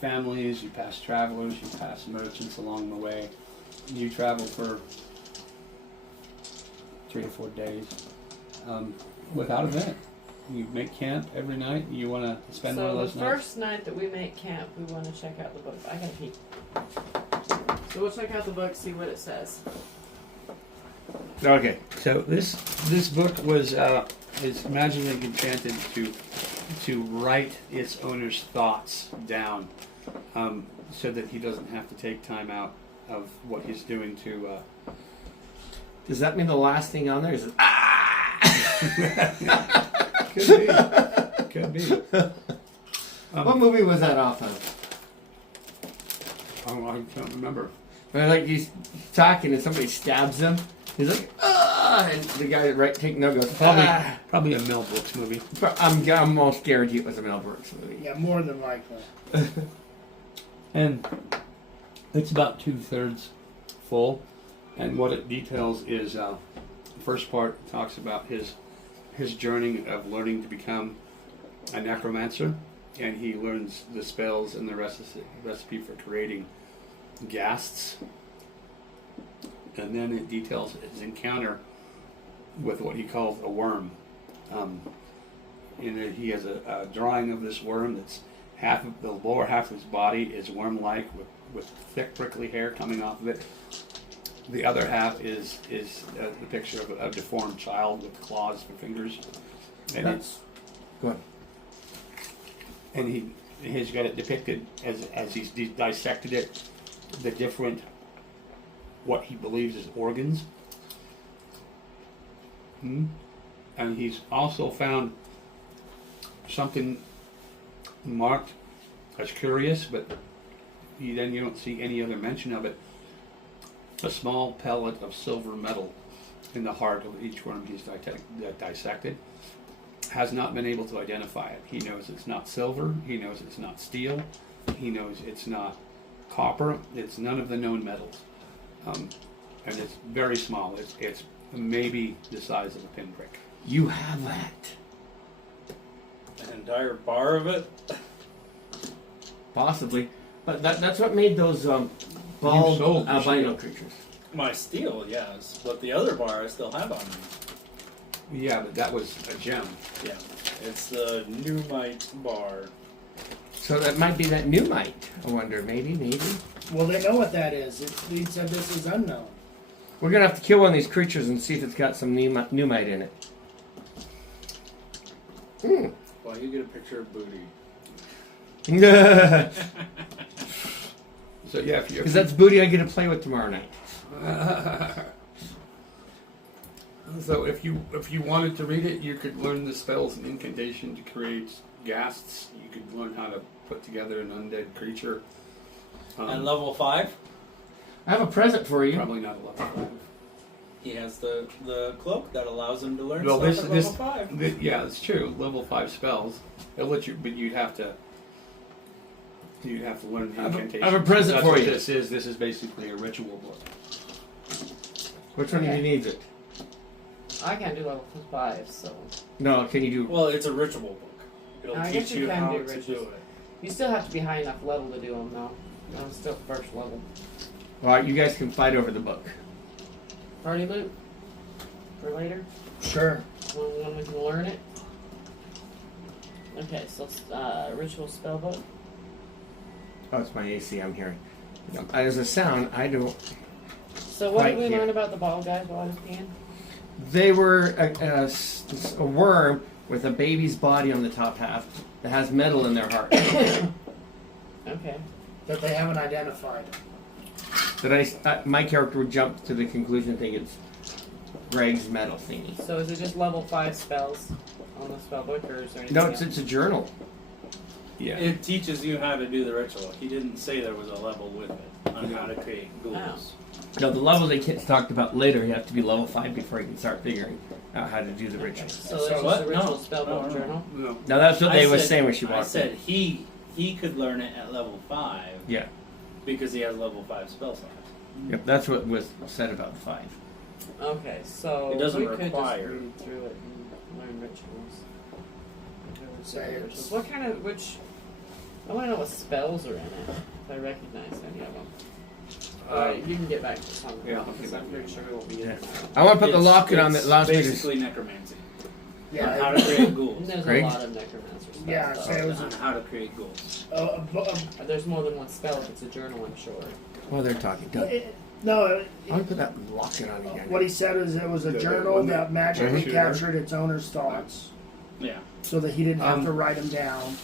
families, you pass travelers, you pass merchants along the way. You travel for 3 to 4 days without event. You make camp every night. You want to spend one of So those the nights. first night that we make camp, we want to check out the book. I gotta pee. So we'll check out the book, see what it says. Okay. So this book was is magically enchanted to write its owner's thoughts down, so that he doesn't have to take time out of what he's doing to. Does that mean the last thing on there is Could be. what movie was that off of? Oh, I can't remember. Where like he's talking and somebody stabs him. He's like, ah, and the guy right taking no goes, Probably a Mel Brooks movie. I'm almost guaranteed it was a Mel Brooks movie. Yeah, more than likely. And it's about 2/3 full. And what it details is the first part talks about his journey of learning to become a necromancer, and he learns the spells and the recipe for creating ghasts. And then it details his encounter with what he calls a worm. He has a drawing of this worm that's half of the lower half of his body is worm-like with thick prickly hair coming off of it. The other half is the picture of a deformed child with claws for fingers, and it's Go ahead. and he's got it depicted as he's dissected it, the different what he believes is organs. And he's also found something marked as curious, but you don't see any other mention of it. A small pellet of silver metal in the heart of each worm he's dissected. Has not been able to identify it. He knows it's not silver. He knows it's not steel. He knows it's not copper. It's none of the known metals. And it's very small. It's maybe the size of a pinprick. You have that. An entire bar of it? Possibly. But that's what made those sold bald the albino shield. creatures. My steel, yes. But the other bar I still have on me. Yeah, but that was a gem. Yeah. It's the Numite bar. So that might be that Numite. I wonder, maybe. Well, they know what that is. He said this is unknown. We're gonna have to kill one of these creatures and see if it's got some Numite in it. Well, you get a picture of booty. Because So yeah, if you that's booty I get to play with tomorrow night. So if you wanted to read it, you could learn the spells and incantation to create ghasts. You could learn how to put together an undead creature. And level 5, I have a present for you. Probably not a level 5. he has the cloak that allows him to learn Well, stuff at level 5. Yeah, it's true. Level 5 spells. It'll let you, but you'd have to learn the I have a incantation. present That's for what you. This is basically a ritual book. Which one of you needs it? I can't do level 5, so No, can you do? Well, it's a ritual book. It'll I guess teach you you can how do to do rituals. it. you still have to be high enough level to do them, though. I'm still first level. Alright, you guys can fight over the book. Party loot for later. Sure. When we can learn it. Okay, so ritual spell book. Oh, it's my AC I'm hearing. As a sound, I don't. So what did Right we here. learn about the bald guys while I was peeing? They were a worm with a baby's body on the top half that has metal in their heart. Okay. That they haven't identified. That my character would jump to the conclusion, think it's Greg's metal thingy. So is it just level 5 spells on the spell book, or is there anything No, else? it's a journal. Yeah. It teaches you how to do the ritual. He didn't say there was a level with it on how to create ghouls. No, the levels they kids talked about later, you have to be level 5 before you can start figuring out how to do the ritual. So there's just what? a ritual No. spell No, book no. journal. No. Now that's what they I was said- saying when she I walked said in. he could learn it at level 5 Yeah. because he has level 5 spell slots. Yep, that's what was said about the 5. Okay, so It doesn't we could require- just read through it and learn rituals. Say Rituals. it's- What kind of which? I want to know what spells are in it. If I recognize any of them. You can get back to some of them Yeah, I'll because get I'm back pretty to sure we won't be in Yeah. tomorrow. I want to put the It's- locket on that it's allows me to. basically necromancy. Yeah, On how to create ghouls. And there's Greg? a lot of necromancer spells. Yeah, though. say it was On how to create ghouls. There's more than one spell if it's a journal, I'm sure. Well, they're talking. Doug. no, I want to put that locket on again. what he said is it was a The journal one that magically Mhm. captured its owner's thoughts, Yeah. so that he didn't have to write them down.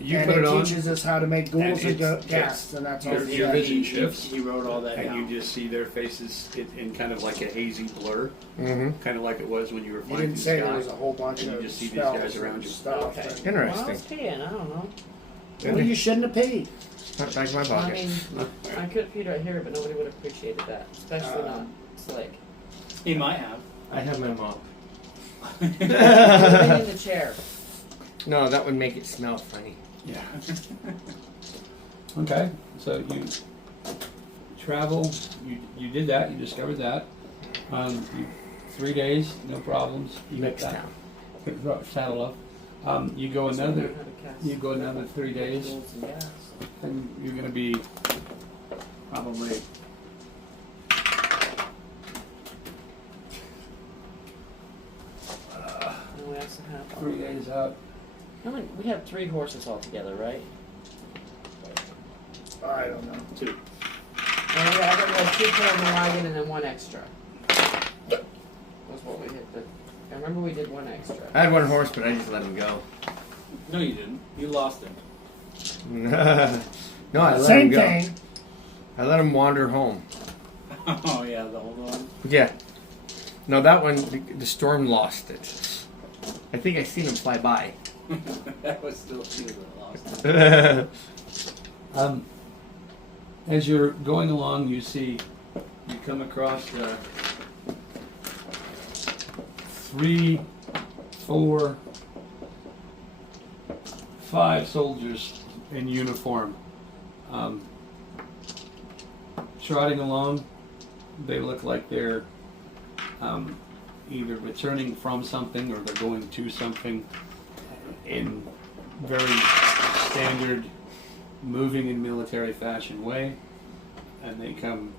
You and put it it on, teaches us how to make ghouls and it's- ghasts, and that's all your- it your said. vision shifts. He wrote all that and down. you just see their faces in kind of like a hazy blur, Mm-hmm. kind of like it was when you were He flying didn't through say the there sky. was a whole bunch And you of just see these spells guys around and you. stuff. Okay. Interesting. Well, I was peeing. I don't know. Well, you shouldn't have paid. Put it back in my I pocket. mean, I could have peed right here, but nobody would have appreciated that, especially not Slick. He might have. I have my mop. Put it in the chair. No, that would make it smell funny. Yeah. Okay, so you travel. You did that. You discovered that. 3 days, no problems. You Next got town. that. Saddle up. You go another. Learn how to cast You go another 3 days, ghouls and ghouls. and you're gonna be probably. And we also have 3 days out. how many? We have 3 horses altogether, right? I don't know. 2. And we have 2 put on the wagon and then 1 extra. Was what we hit. But I remember we did 1 extra. I had 1 horse, but I just let him go. No, you didn't. You lost him. No, I let him Same go. thing. I let him wander home. Oh yeah, the old one. Yeah. No, that one, the storm lost it. I think I seen him fly by. That was still you that lost him. As you're going along, you come across 3, 4, 5 soldiers in uniform, trotting along. They look like they're either returning from something or they're going to something in very standard moving in military fashion way, and they come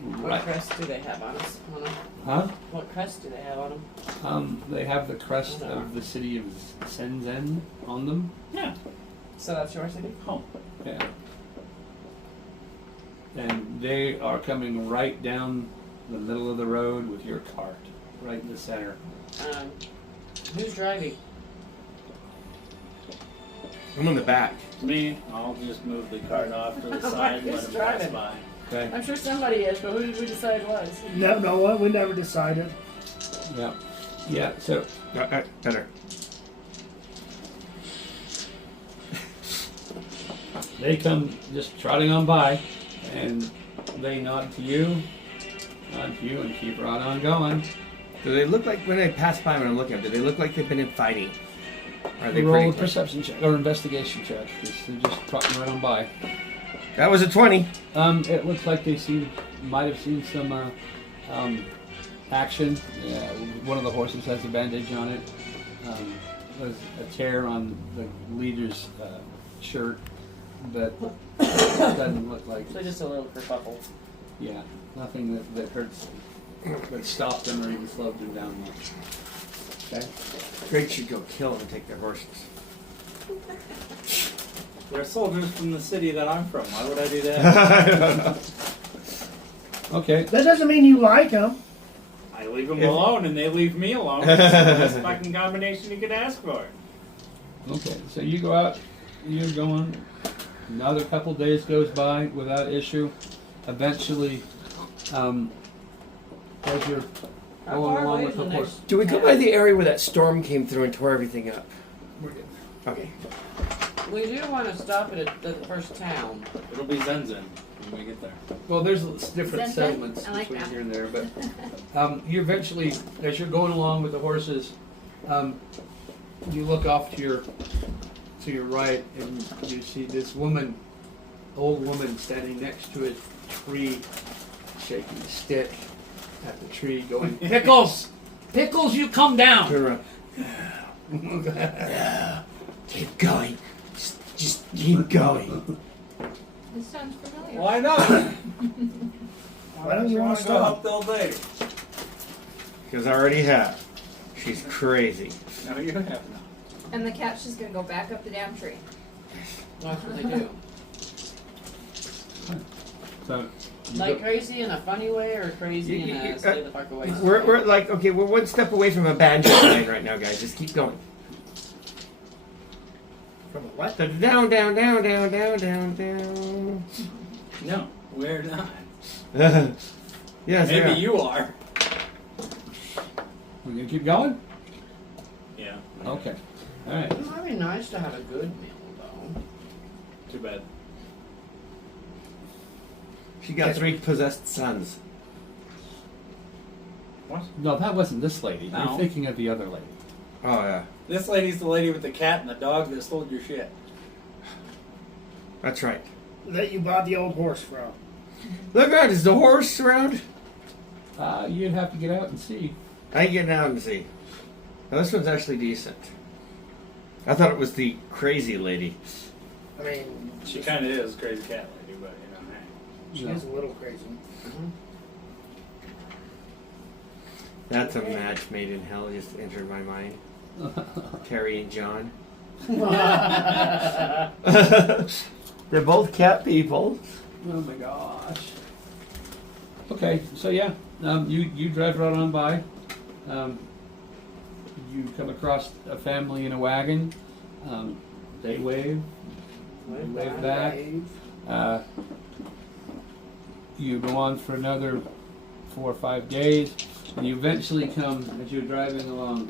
What right. crest do they have on us? On them? Huh? What crest do they have on them? They have the crest of the city of Shenzhen on them. Yeah. So that's your city? Home. Yeah. And they are coming right down the middle of the road with your cart, right in the center. Who's driving? I'm on the back. Me, I'll just move the cart off to the side and let Who's him pass driving? by. Okay. I'm sure somebody is, but who did we decide was? No, what? We never decided. Yeah. Yeah. So Better. they come just trotting on by, and they nod to you, and keep right on going. Do they look like, when I pass by when I'm looking at them, do they look like they've been in fighting? Or are they Roll a pretty... perception check or investigation check, 'cause they're just trotting right on by. That was a 20. It looks like they might have seen some action. Yeah, one of the horses has a bandage on it. There's a tear on the leader's shirt, but doesn't look like. So just a little kerfuffle. Yeah, nothing that hurts, that stopped them or even slowed them down much. Okay. Greg should go kill them and take their horses. They're soldiers from the city that I'm from. Why would I do that? I don't know. Okay. That doesn't mean you like them. I leave them alone and they leave me alone. It's the best fucking combination you could ask for. Okay. So you go out. You're going. Another couple days goes by without issue. Eventually, as you're How going far along away with is the the horse. next Do we go by the area where that storm came through and tore everything up? We're getting there. Okay. We do want to stop at the first town. It'll be Zen when we get there. Well, there's different Zen-zen? settlements I like between that. here and there, but you eventually, as you're going along with the horses, you look off to your right, and you see this woman, old woman, standing next to a tree, shaking a stick at the tree, going, "Pickles, Pickles, you come down." Turn around. Yeah. Keep going. Just keep going. This sounds familiar. Why not? Why don't you want to go go? help the old lady? Because I already have. She's crazy. No, you don't have to. And the cat's just gonna go back up the damn tree. That's what they do. So, you Like go- crazy in a funny way or crazy in You- a you- stay the fuck away? We're like, okay, we're one step away from a banjo line right now, guys. Just keep going. From a what? Down, down, down, down, down, down, down. No, we're not. Yes, Maybe yeah. you are. we're gonna keep going. Yeah. Okay. All right. It might be nice to have a good meal, though. Too bad. She got 3 possessed sons. What? No, that wasn't this lady. No. You're thinking of the other lady. Oh yeah, This lady's the lady with the cat and the dog that stole your shit. that's right. That you bought the old horse from. Look around. Is the horse around? You'd have to get out and see. I can get down and see. Now, this one's actually decent. I thought it was the crazy lady. I mean, She kind of is a crazy cat lady, but you know, hey. she No. is a little crazy. That's a match made in hell. Just entered my mind. Terry and John. They're both cat people. Oh my gosh. Okay, so yeah, you drive right on by. You come across a family in a wagon. They wave. You wave back. You go on for another 4 or 5 days, and you eventually come, as you're driving along,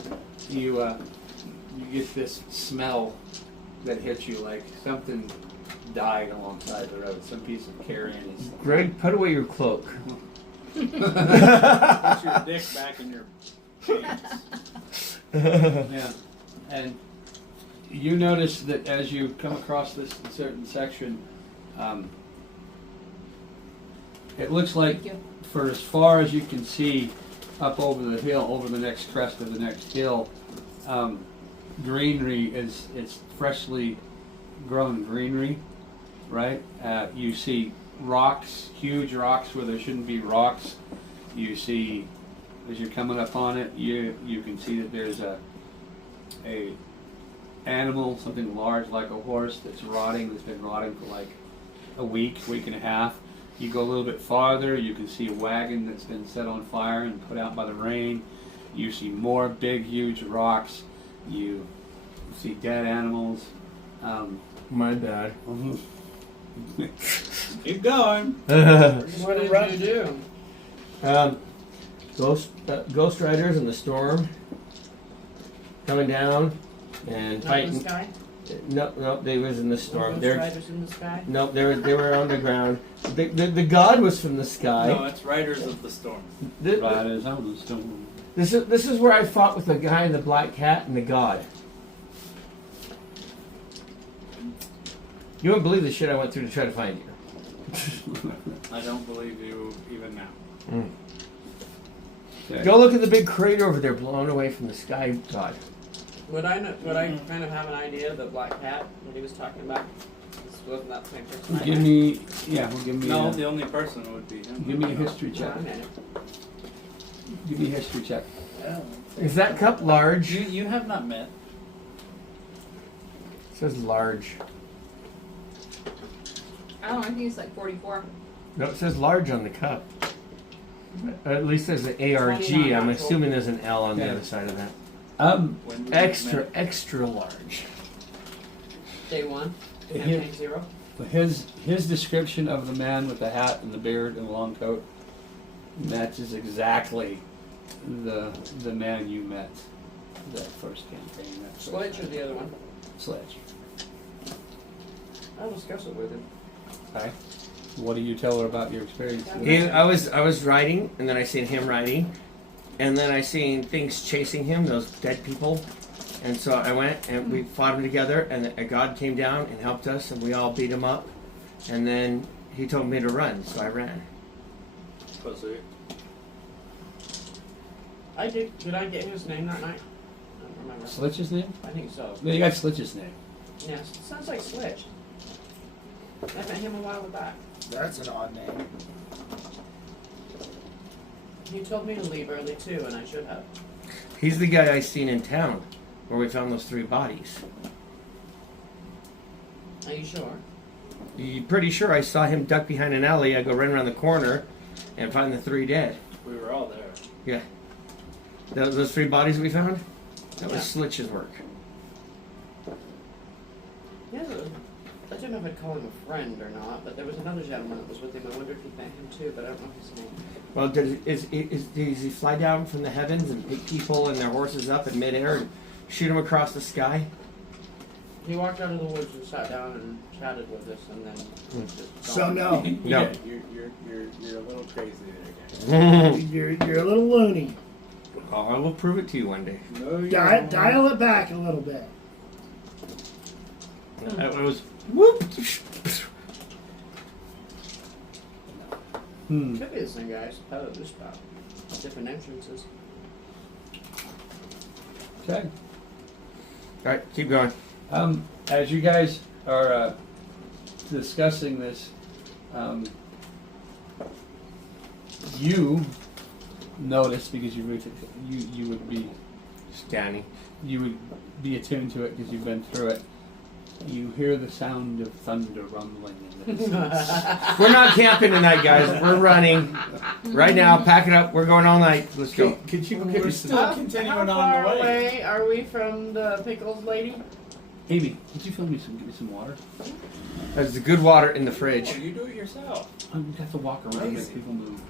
you get this smell that hits you like something died alongside the road. Some piece of carrion is. Greg, put away your cloak. Put your dick back in your pants. Yeah, and you notice that as you come across this certain section, it looks like Thank you. for as far as you can see up over the hill, over the next crest of the next hill, greenery it's freshly grown greenery, right? You see rocks, huge rocks where there shouldn't be rocks. You see, as you're coming up on it, you can see that there's a animal, something large like a horse that's rotting, that's been rotting for like a week and a half. You go a little bit farther, you can see a wagon that's been set on fire and put out by the rain. You see more big, huge rocks. You see dead animals. My bad. Keep going. What did you do? Ghost Riders in the storm coming down and Not in the fighting. sky? No, they was in the storm. Ghost They're Riders in the sky? nope, they were on the ground. The god was from the sky. No, it's Riders of the Storm. Right as I was still. This is where I fought with the guy in the black hat and the god. You wouldn't believe the shit I went through to try to find you. I don't believe you even now. Okay. Go look at the big crater over there, blown away from the sky god. Would I kind of have an idea of the black hat that he was talking about? This wasn't that same person. I Give met? me, yeah, well, give me. No, the only person would be him. Give me a history No, check. I met him. Give me a history check. Is that cup large? You have not met. It says large. I don't know, I think it's like 44. No, it says large on the cup. At least there's an ARG. 29 I'm actual. assuming there's an L on the Yeah. other side of that. When we Extra, met. extra large. Day one. Here- Campaign 0. His description of the man with the hat and the beard and the long coat matches exactly the man you met. that first campaign. That first Sledge or the other one? Sledge. I'll discuss it with him. Okay. What do you tell her about your experience? I was riding, and then I seen him riding, and then I seen things chasing him, those dead people, and so I went and we fought them together, and a god came down and helped us, and we all beat him up, and then he told me to run, so I ran. Pussy. I did. Did I get his name that night? I don't remember. Slitch's name? I think so. No, you got Slitch's name. Yeah, sounds like Sledge. I met him a while back. That's an odd name. He told me to leave early too, and I should have. He's the guy I seen in town, where we found those 3 bodies. Are you sure? You pretty sure I saw him duck behind an alley. I go run around the corner and find the 3 dead. We were all there. Yeah. Those 3 bodies we found? That was Yeah. Slitch's work. Yeah, I don't know if I'd call him a friend or not, but there was another gentleman that was with him. I wonder if he met him too, but I don't know his name. Well, does he fly down from the heavens and pick people and their horses up in midair and shoot them across the sky? He walked out of the woods and sat down and chatted with us, and then just So gone. no, No. Yeah, you're a little crazy there, guy. you're a little loony. Oh, I will prove it to you one day. No, you Dial it back a little bit. It was whoop. Could be the same guy. I suppose. Just about different entrances. Okay. All right, keep going. As you guys are discussing this, you notice, because you would be Standing. attuned to it because you've been through it. You hear the sound of thunder rumbling in the distance. We're not camping tonight, guys. We're running right now. Pack it up. We're going all night. Let's go. Could you go get We're me still some? continuing How on far the way. away are we from the pickles lady? Amy, could you give me some water? There's the good water in the Oh, fridge. you do it yourself. We have to walk around and Crazy. make people move.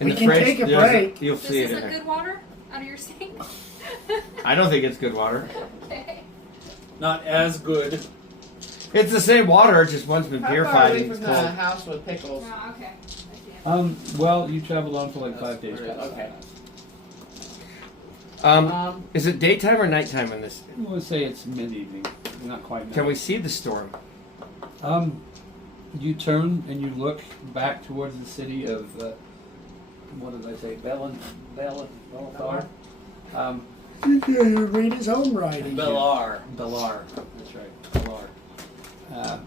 In We the can fridge, take a there's break. You'll This see it in isn't there. good water out of your sink? I don't think it's good water. Okay. Not as good. It's the same water, just one's been How far purified away and from it's the cold. house with pickles? Oh, okay. I see. Well, you traveled on for like That's 5 days. pretty- past okay. that. Is it daytime or nighttime in this? I would say it's mid-evening. Not quite night. Can we see the storm? You turn and you look back towards the city of, what did I say, Bellathar? Read his own writing. Bellar. Bellar. That's right, Bellar.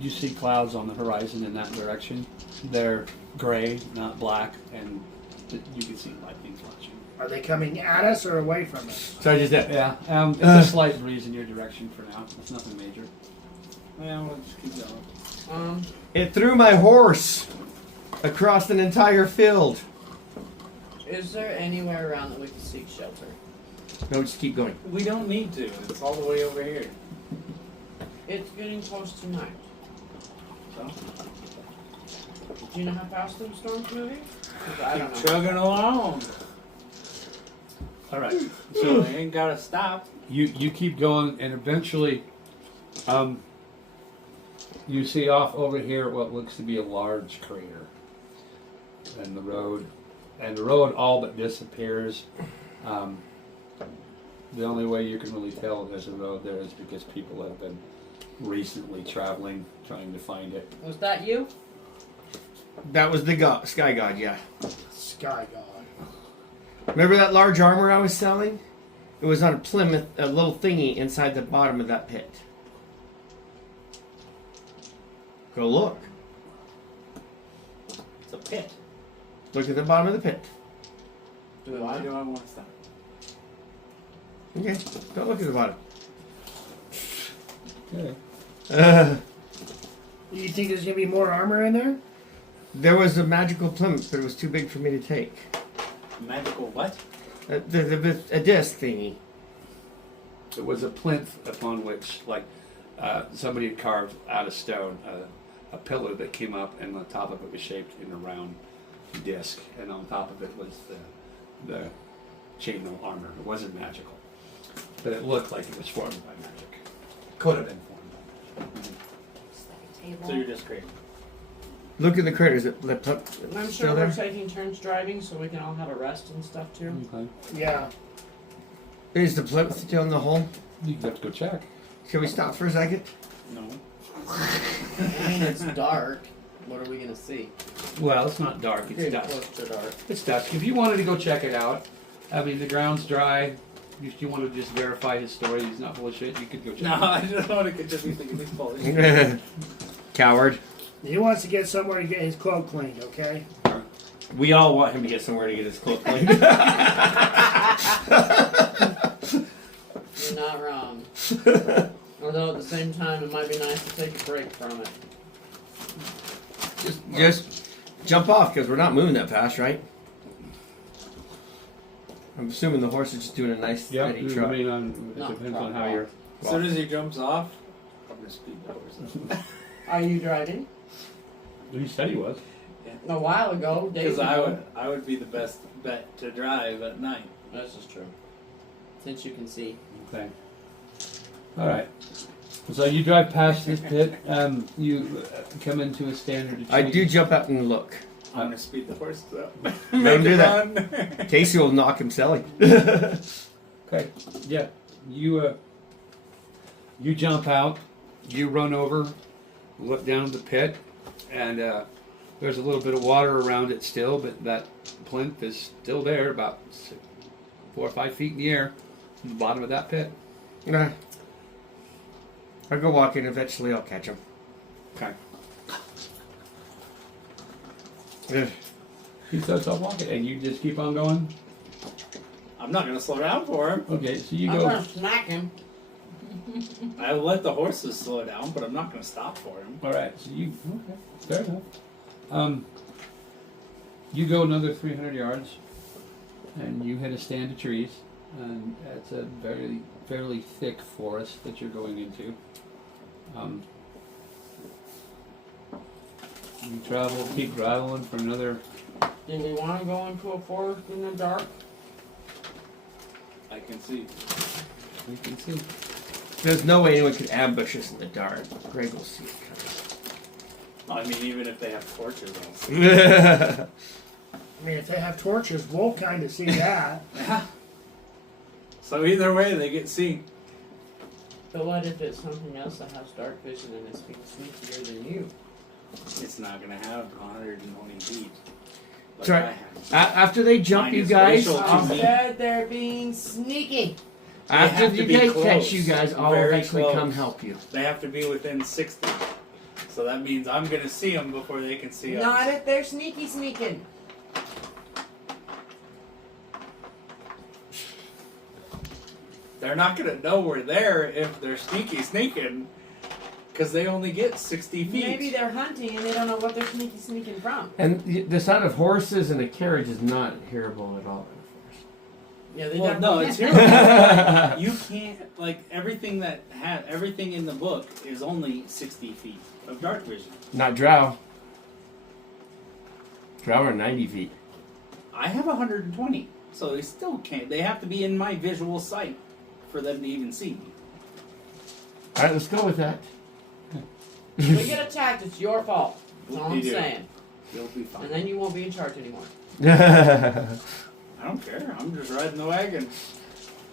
You see clouds on the horizon in that direction. They're gray, not black, and you can see lightning flashing. Are they coming at us or away from us? So I just did. Yeah, it's a slight breeze in your direction for now. It's nothing major. Yeah, we'll just keep going. It threw my horse across an entire field. Is there anywhere around that we can seek shelter? No, just keep going. We don't need to. It's all the way over here. It's getting close to night. So Do you know how fast the storm's moving? 'Cause I don't keep know. chugging along. All right. So they ain't gotta stop. You keep going, and eventually, you see off over here what looks to be a large crater, and the road all but disappears. The only way you can really tell there's a road there is because people have been recently traveling, trying to find it. Was that you? That was the sky god, yeah. Sky God. Remember that large armor I was selling? It was on a Plymouth, a little thingy inside the bottom of that pit. Go look. It's a pit. Look at the bottom of the pit. Do we Why want do I want to stop? Okay, don't look at the bottom. Okay. Do you think there's gonna be more armor in there? There was a magical Plymouth, but it was too big for me to take. Magical what? A disc thingy. It was a plinth upon which, somebody had carved out of stone a pillar that came up, and the top of it was shaped in a round disc, and on top of it was the chainmail armor. It wasn't magical, but it looked like it was formed by magic. Could have been formed by magic. Just like a table. So you're just crazy. Look at the critters. Is it I'm still sure there? we're taking turns driving, so we can all have a rest and stuff too. Okay. Yeah. Is the plinth still in the hole? You have to go check. Shall we stop for a second? No. I mean, it's dark. What are we gonna see? Well, it's not dark. It's Getting dusk. close to dark. It's dusk. If you wanted to go check it out, I mean, the ground's dry. If you want to just verify his story, he's not full of shit, you could go check No, it out. I just want to just be thinking he's full of shit. Coward. He wants to get somewhere to get his cloak cleaned, okay? We all want him to get somewhere to get his clothes cleaned. You're not wrong. Although at the same time, it might be nice to take a break from it. Just jump off because we're not moving that fast, right? I'm assuming the horse is just doing a nice Yeah, steady I trot. mean, it Not depends on trot how you're. As soon as he jumps off, I'm gonna speed the horse up. Are you driving? He said he was. A while ago, days Because ago. I would be the best bet to drive at night. This is true. Since you can see. Okay. All right. So you drive past this pit. You come into a standard. I do jump out and look. I'm gonna speed the horse up. Don't Make do it that. run. Casey will knock him silly. Okay. Yeah. You jump out. You run over. Look down the pit, and there's a little bit of water around it still, but that plinth is still there, about 4 or 5 feet in the air, from the bottom of that pit. Nah. I'll go walk in. Eventually, I'll catch him. Okay. Ugh. He starts off walking, and you just keep on going. I'm not gonna slow down for him. Okay, so you I'm go. gonna smack him. I'll let the horses slow down, but I'm not gonna stop for him. All right, so you okay? Fair enough. You go another 300 yards, and you hit a stand of trees, and it's a fairly thick forest that you're going into. You travel, keep traveling for another. Do we want to go into a forest in the dark? I can see. We can see. There's no way anyone could ambush us in the dark. Greg will see it I mean, even if they have torches, I'll see. coming. I mean, if they have torches, we'll kind of see that. Yeah. So either way, they get seen. But what if it's something else that has dark vision and it's being sneakier than you? It's not gonna have 120 feet. Like That's right. I have. After they jump, you Minus guys. racial I to me. said they're being sneaky. After have to you be guys close, catch you guys, I'll very eventually close. come help you. They have to be within 60. So that means I'm gonna see them before they can see Not us. if they're sneaking. They're not gonna know we're there if they're sneaking, because they only get 60 feet. Maybe they're hunting and they don't know what they're sneaking from. And the sound of horses and a carriage is not hearable at all. Yeah, they Well, don't. no, it's here. You can't like everything everything in the book is only 60 feet of dark vision. Not drow. Drow are 90 feet. I have 120, so they still can't. They have to be in my visual sight for them to even see me. All right, let's go with that. We get attacked, it's your fault. That's all I'm You do. saying. You'll be fine. And then you won't be in charge anymore. I don't care. I'm just riding the wagon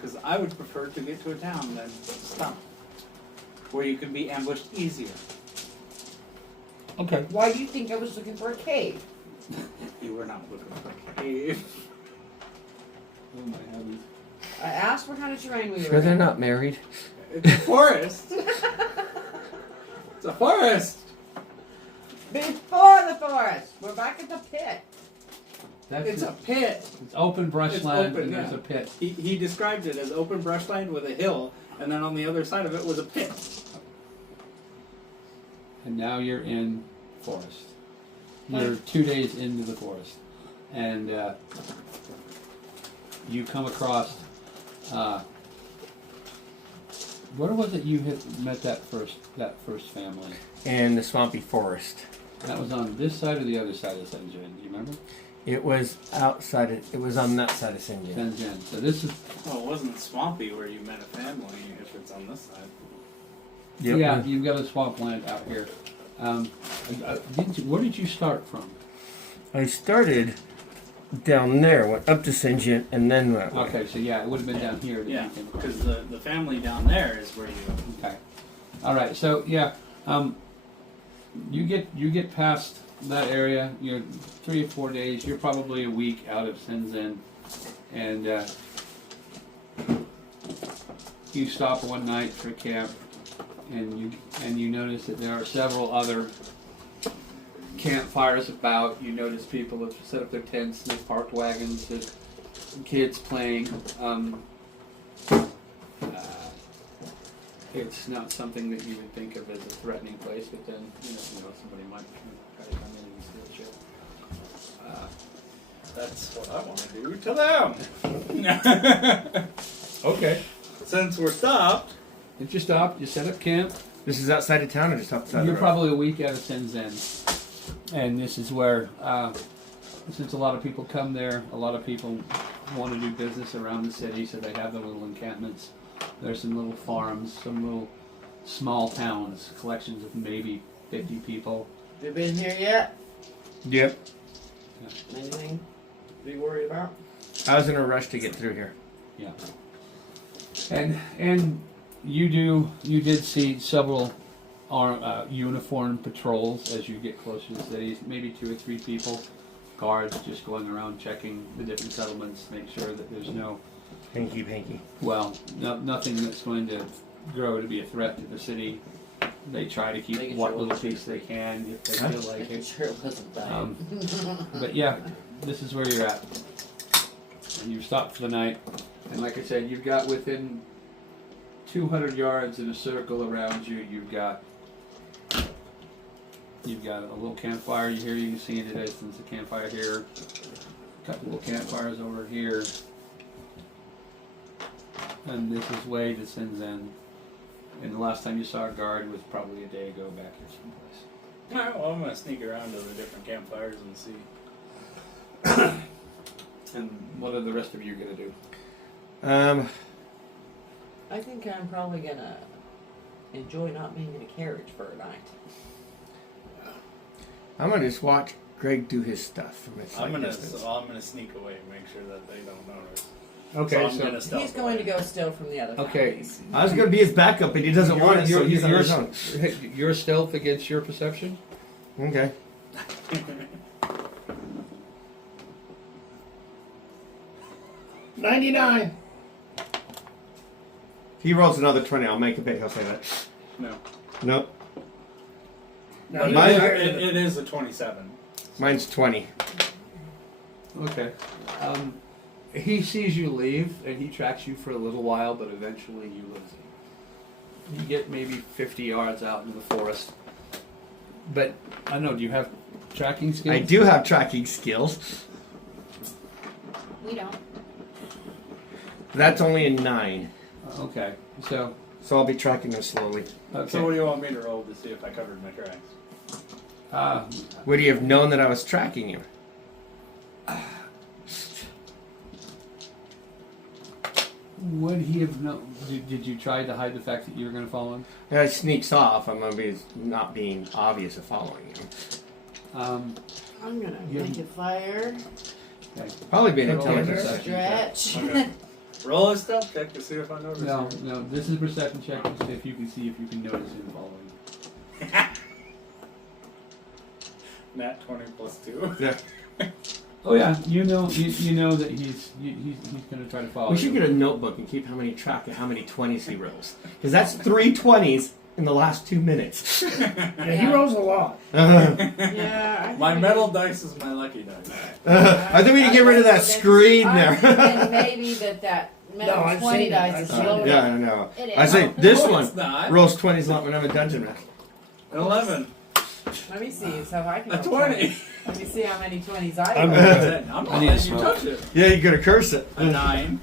because I would prefer to get to a town than stop, where you can be ambushed easier. Okay. Why do you think I was looking for a cave? You were not looking for a cave. Oh my heavens. I asked what kind of terrain we were Sure, they're in. not married. It's a forest. It's a forest. Before the forest! We're back at the pit. That's It's a pit. it's open brushland, It's open, and there's yeah. a pit. He described it as open brushland with a hill, and then on the other side of it was a pit. And now you're in forest. You're 2 days into the forest, and you come across. Where was it you had met that first family? In the swampy forest. That was on this side or the other side of the dungeon? Do you remember? It was outside. It was on that side of St. John. Shenzhen. So this is Well, it wasn't swampy where you met a family if it's on this side. Yep. yeah. You've got a swampland out here. Where did you start from? I started down there, went up to St. John, and then went. Okay, so yeah, it would have been down here. That Yeah, you came across. because the family down there is where you. Okay. All right. So yeah, you get past that area. You're 3 or 4 days. You're probably a week out of Shenzhen, and you stop one night for camp, and you notice that there are several other campfires about. You notice people have set up their tents. They've parked wagons. There's kids playing. It's not something that you would think of as a threatening place, but then somebody might try to come in and steal shit. That's what I want to do to them. Okay. Since we're stopped. If you stop, you set up camp. This is outside of town or just outside You're the road? probably a week out of Shenzhen, and this is where, since a lot of people come there, a lot of people want to do business around the city, so they have their little encampments. There's some little farms, some little small towns, collections of maybe 50 people. Have you been here yet? Yep. Anything to be worried about? I was in a rush to get through here. Yeah. And you did see several uniformed patrols as you get closer to the cities, maybe 2 or 3 people, guards just going around checking the different settlements, make sure that there's no, Hanky. nothing that's going to grow to be a threat to the city. They try to keep Making what sure little it wasn't piece they can if they Huh? feel like Making it. sure it wasn't bad. But yeah, this is where you're at. And you've stopped for the night. And like I said, you've got within 200 yards in a circle around you, you've got a little campfire here. You can see in the distance a campfire here. A couple little campfires over here. And this is way to Shenzhen. And the last time you saw a guard was probably a day ago back here someplace. Alright, well, I'm going to sneak around to the different campfires and see. And what are the rest of you going to do? I think I'm probably gonna enjoy not being in a carriage for a night. I'm gonna just watch Greg do his stuff from his I'm gonna distance. sneak away and make sure that they don't notice. Okay, I'm gonna stealth He's going to away. go steal from the other Okay. families. I was gonna be his backup, but he doesn't want it, so he's on his own. Your stealth against your perception? Okay. 99. If he rolls another 20, I'll make a bet he'll say that. No. Nope. No, But Mine- it is a 27. Mine's 20. Okay. He sees you leave, and he tracks you for a little while, but eventually you lose him. You get maybe 50 yards out into the forest. But, I don't know, do you have tracking skills? I do have tracking skills. We don't. That's only a 9. Okay, so, So I'll be tracking them slowly. okay. So what do you want me to roll to see if I covered my tracks? Would he have known that I was tracking him? Would he have known? Did you try to hide the fact that you were going to follow him? If he sneaks off, I'm gonna be not being obvious of following him. I'm gonna You- make a fire, Okay. Probably be an Roll a intelligence perception check. stretch. Okay. Roll a stealth check to see if I notice. No, you. no, this is a perception check to see if you can notice him following. Nat 20 plus 2. Yeah. Oh yeah, you know that he's going to try to follow We should you. get a notebook and keep track of how many 20s he rolls. Because that's 3 20s in the last 2 minutes. Yeah, he rolls a lot. Yeah, I My think metal dice is my lucky dice. I think we need to get rid of that screen I'm there. thinking maybe that metal No, I've 20 seen it. dice I've is seen it. loaded. Yeah, I know. It is. I say this No, one it's not. rolls 20s a lot when I'm a dungeon master. An 11. Let me see so if I can A roll 20. Let me see how many 20s I I'm roll. good. I'm I not need letting to you smoke. touch it. Yeah, you gotta curse it. A 9.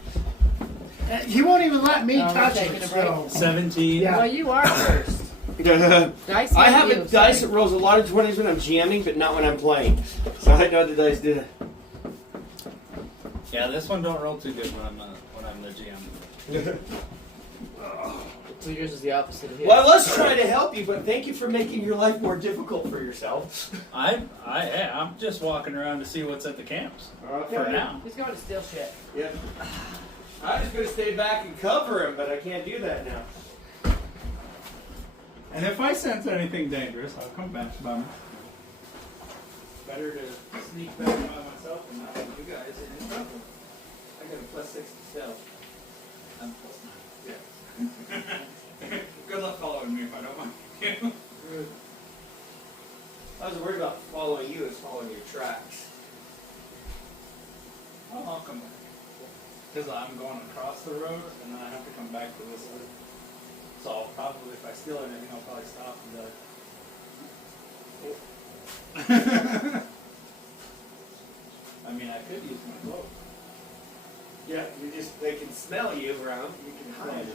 He won't even let me Oh, we're touch taking it. a break. So. 17. Yeah. Well, you are first. Dice I have have you, a dice so- that rolls a lot of 20s when I'm GMing, but not when I'm playing. So I know the dice do that. Yeah, this one don't roll too good when I'm the GM. So yours is the opposite of his. Well, let's try to help you, but thank you for making your life more difficult for yourself. I'm just walking around to see what's at the camps for now. He's going to steal shit. Yeah. I was going to stay back and cover him, but I can't do that now. And if I sense anything dangerous, I'll come back, bummer. Better to sneak back by myself and not have you guys in trouble. I got a +6 to stealth. I'm yeah. Good luck following me if I don't mind you. I was worried about following you as following your tracks. Oh, I'll come back. Because I'm going across the road and then I have to come back to this way. So I'll probably, if I steal anything, I'll probably stop and be like, I mean, I could use my cloak. Yeah, they can smell you around. You can hide.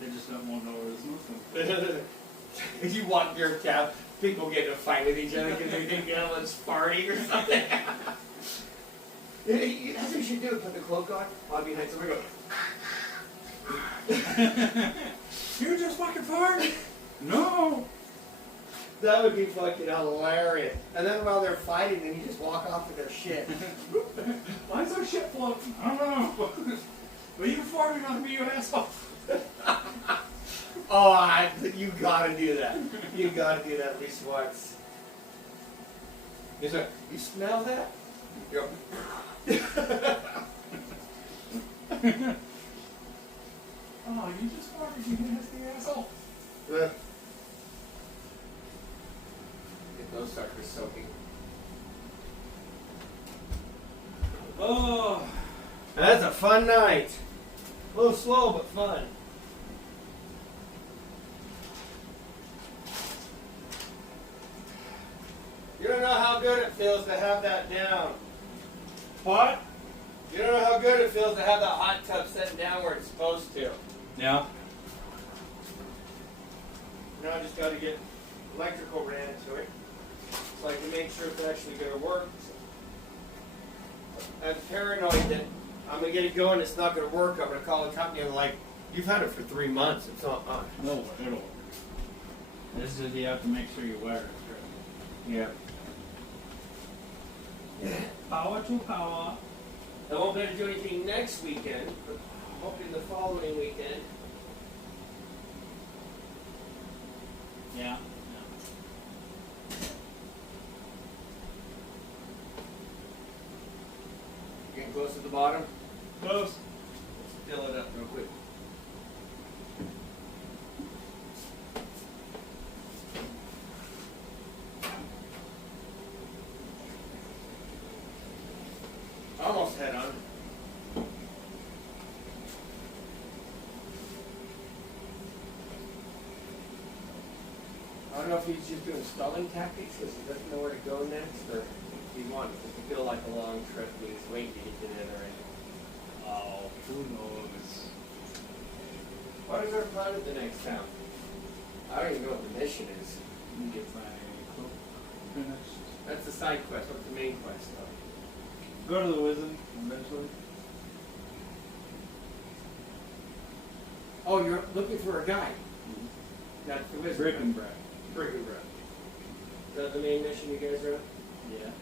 They just don't want to know where this moves. If you walk your cab, people get in a fight with each other because they think everyone's farting or something. That's what you should do. Put the cloak on behind somebody, go. You just fucking farted? No. That would be fucking hilarious. And then while they're fighting, then you just walk off with their shit. Why's our shit floating? I don't know. But you farting on me, you asshole. Oh, you gotta do that. You gotta do that at least once. He's like, you smell that? You go. Oh, you just farted, you nasty asshole. Get those suckers soaking. Oh. That's a fun night. A little slow, but fun. You don't know how good it feels to have that down. What? You don't know how good it feels to have that hot tub sitting down where it's supposed to. Yeah. Now I just got to get electrical ran into it so I can make sure it's actually going to work. I'm paranoid that I'm going to get it going, it's not going to work. I'm going to call the company and they're like, you've had it for 3 months. It's not on. It'll work. It'll work. This is you have to make sure you wear it. Yeah. Power to power. I won't be able to do anything next weekend, but hoping the following weekend. Yeah. Getting close to the bottom. Close. Let's fill it up real quick. Almost head on. I don't know if he's just doing stalling tactics because he doesn't know where to go next, or if he wants it to feel like a long trip and he's waiting to get to the other end. Oh, who knows? What is our plan at the next town? I don't even know what the mission is. You get my cloak finished. That's the side quest. What's the main quest, though? Go to the Wizen eventually. Oh, you're looking for a guy. That's the wizard. Brick and bread. Brick and bread. Is that the main mission you guys are on? Yeah.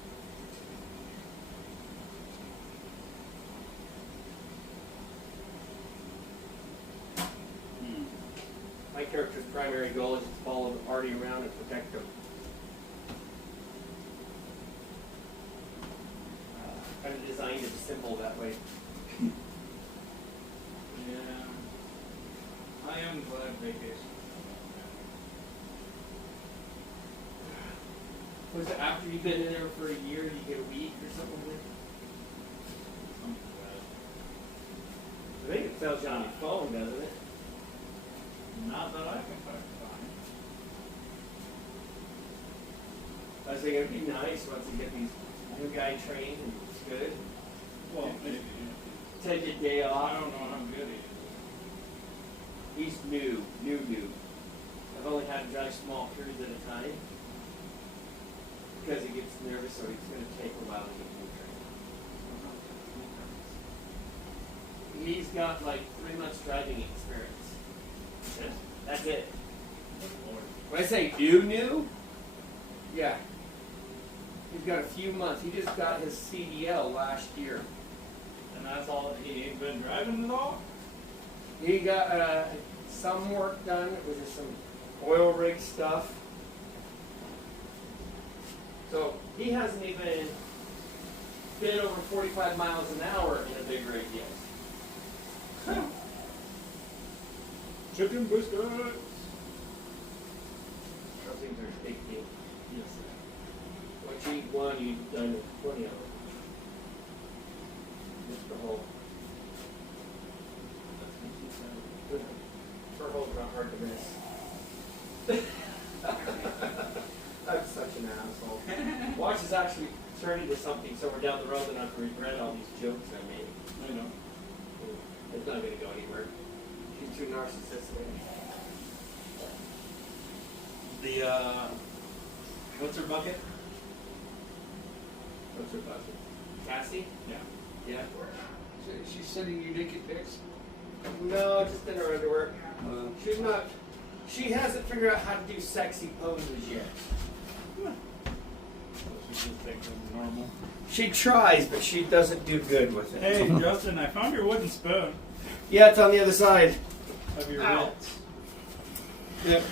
My character's primary goal is to follow the party around and protect them. Kind of designed it simple that way. Yeah. I am glad vacation. Was it after you've been in there for a year, you get a week or something like that? I think it tells you on your phone, doesn't it? Not that I can find. I was thinking it'd be nice once you get these new guy trained and it's good. Well, maybe. Take your day I off. don't know how good he is. He's new. I've only had him drive small periods at a time because he gets nervous, so it's going to take a while to get him trained. He's got like 3 months driving experience. That's it. When I say new, yeah. He's got a few months. He just got his CDL last year. And that's all. He ain't been driving at all. He got some work done. It was just some oil rig stuff. So he hasn't even been over 45 miles an hour in a big rig yet. Chicken biscuits. Those things are a big deal. Yes. Once you eat one, you've done 20 of them. Just the whole. For whole not hard to miss. I'm such an asshole. Watch is actually turning into something so we're down the road and I have to regret all these jokes I made. I know. It's not going to go anywhere. She's too narcissistic. The what's her bucket? What's her bucket? Cassie? Yeah. Yeah. She's sending you naked pics. No, just in her underwear. She's not. She hasn't figured out how to do sexy poses yet. She's just big and normal. She tries, but she doesn't do good with it. Hey, Justin, I found your wooden spoon Yeah, it's on the other side. of your Ow. bits. Yep.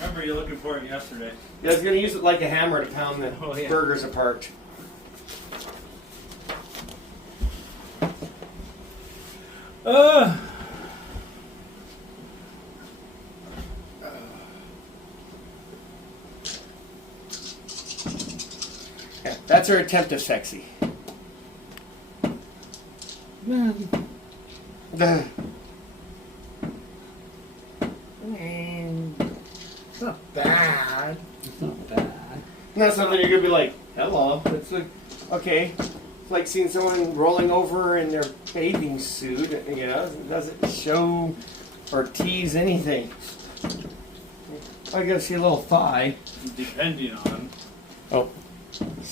Remember, you're looking for it yesterday. Yeah, I was gonna use it like a hammer to pound the Oh, yeah. burgers apart. Yeah, that's her attempt of sexy. It's not bad. It's not bad. Not something you're gonna be like, hello. It's like, okay. It's like seeing someone rolling over in their bathing suit. You know, it doesn't show or tease anything. I gotta see a little thigh. Depending on. Oh,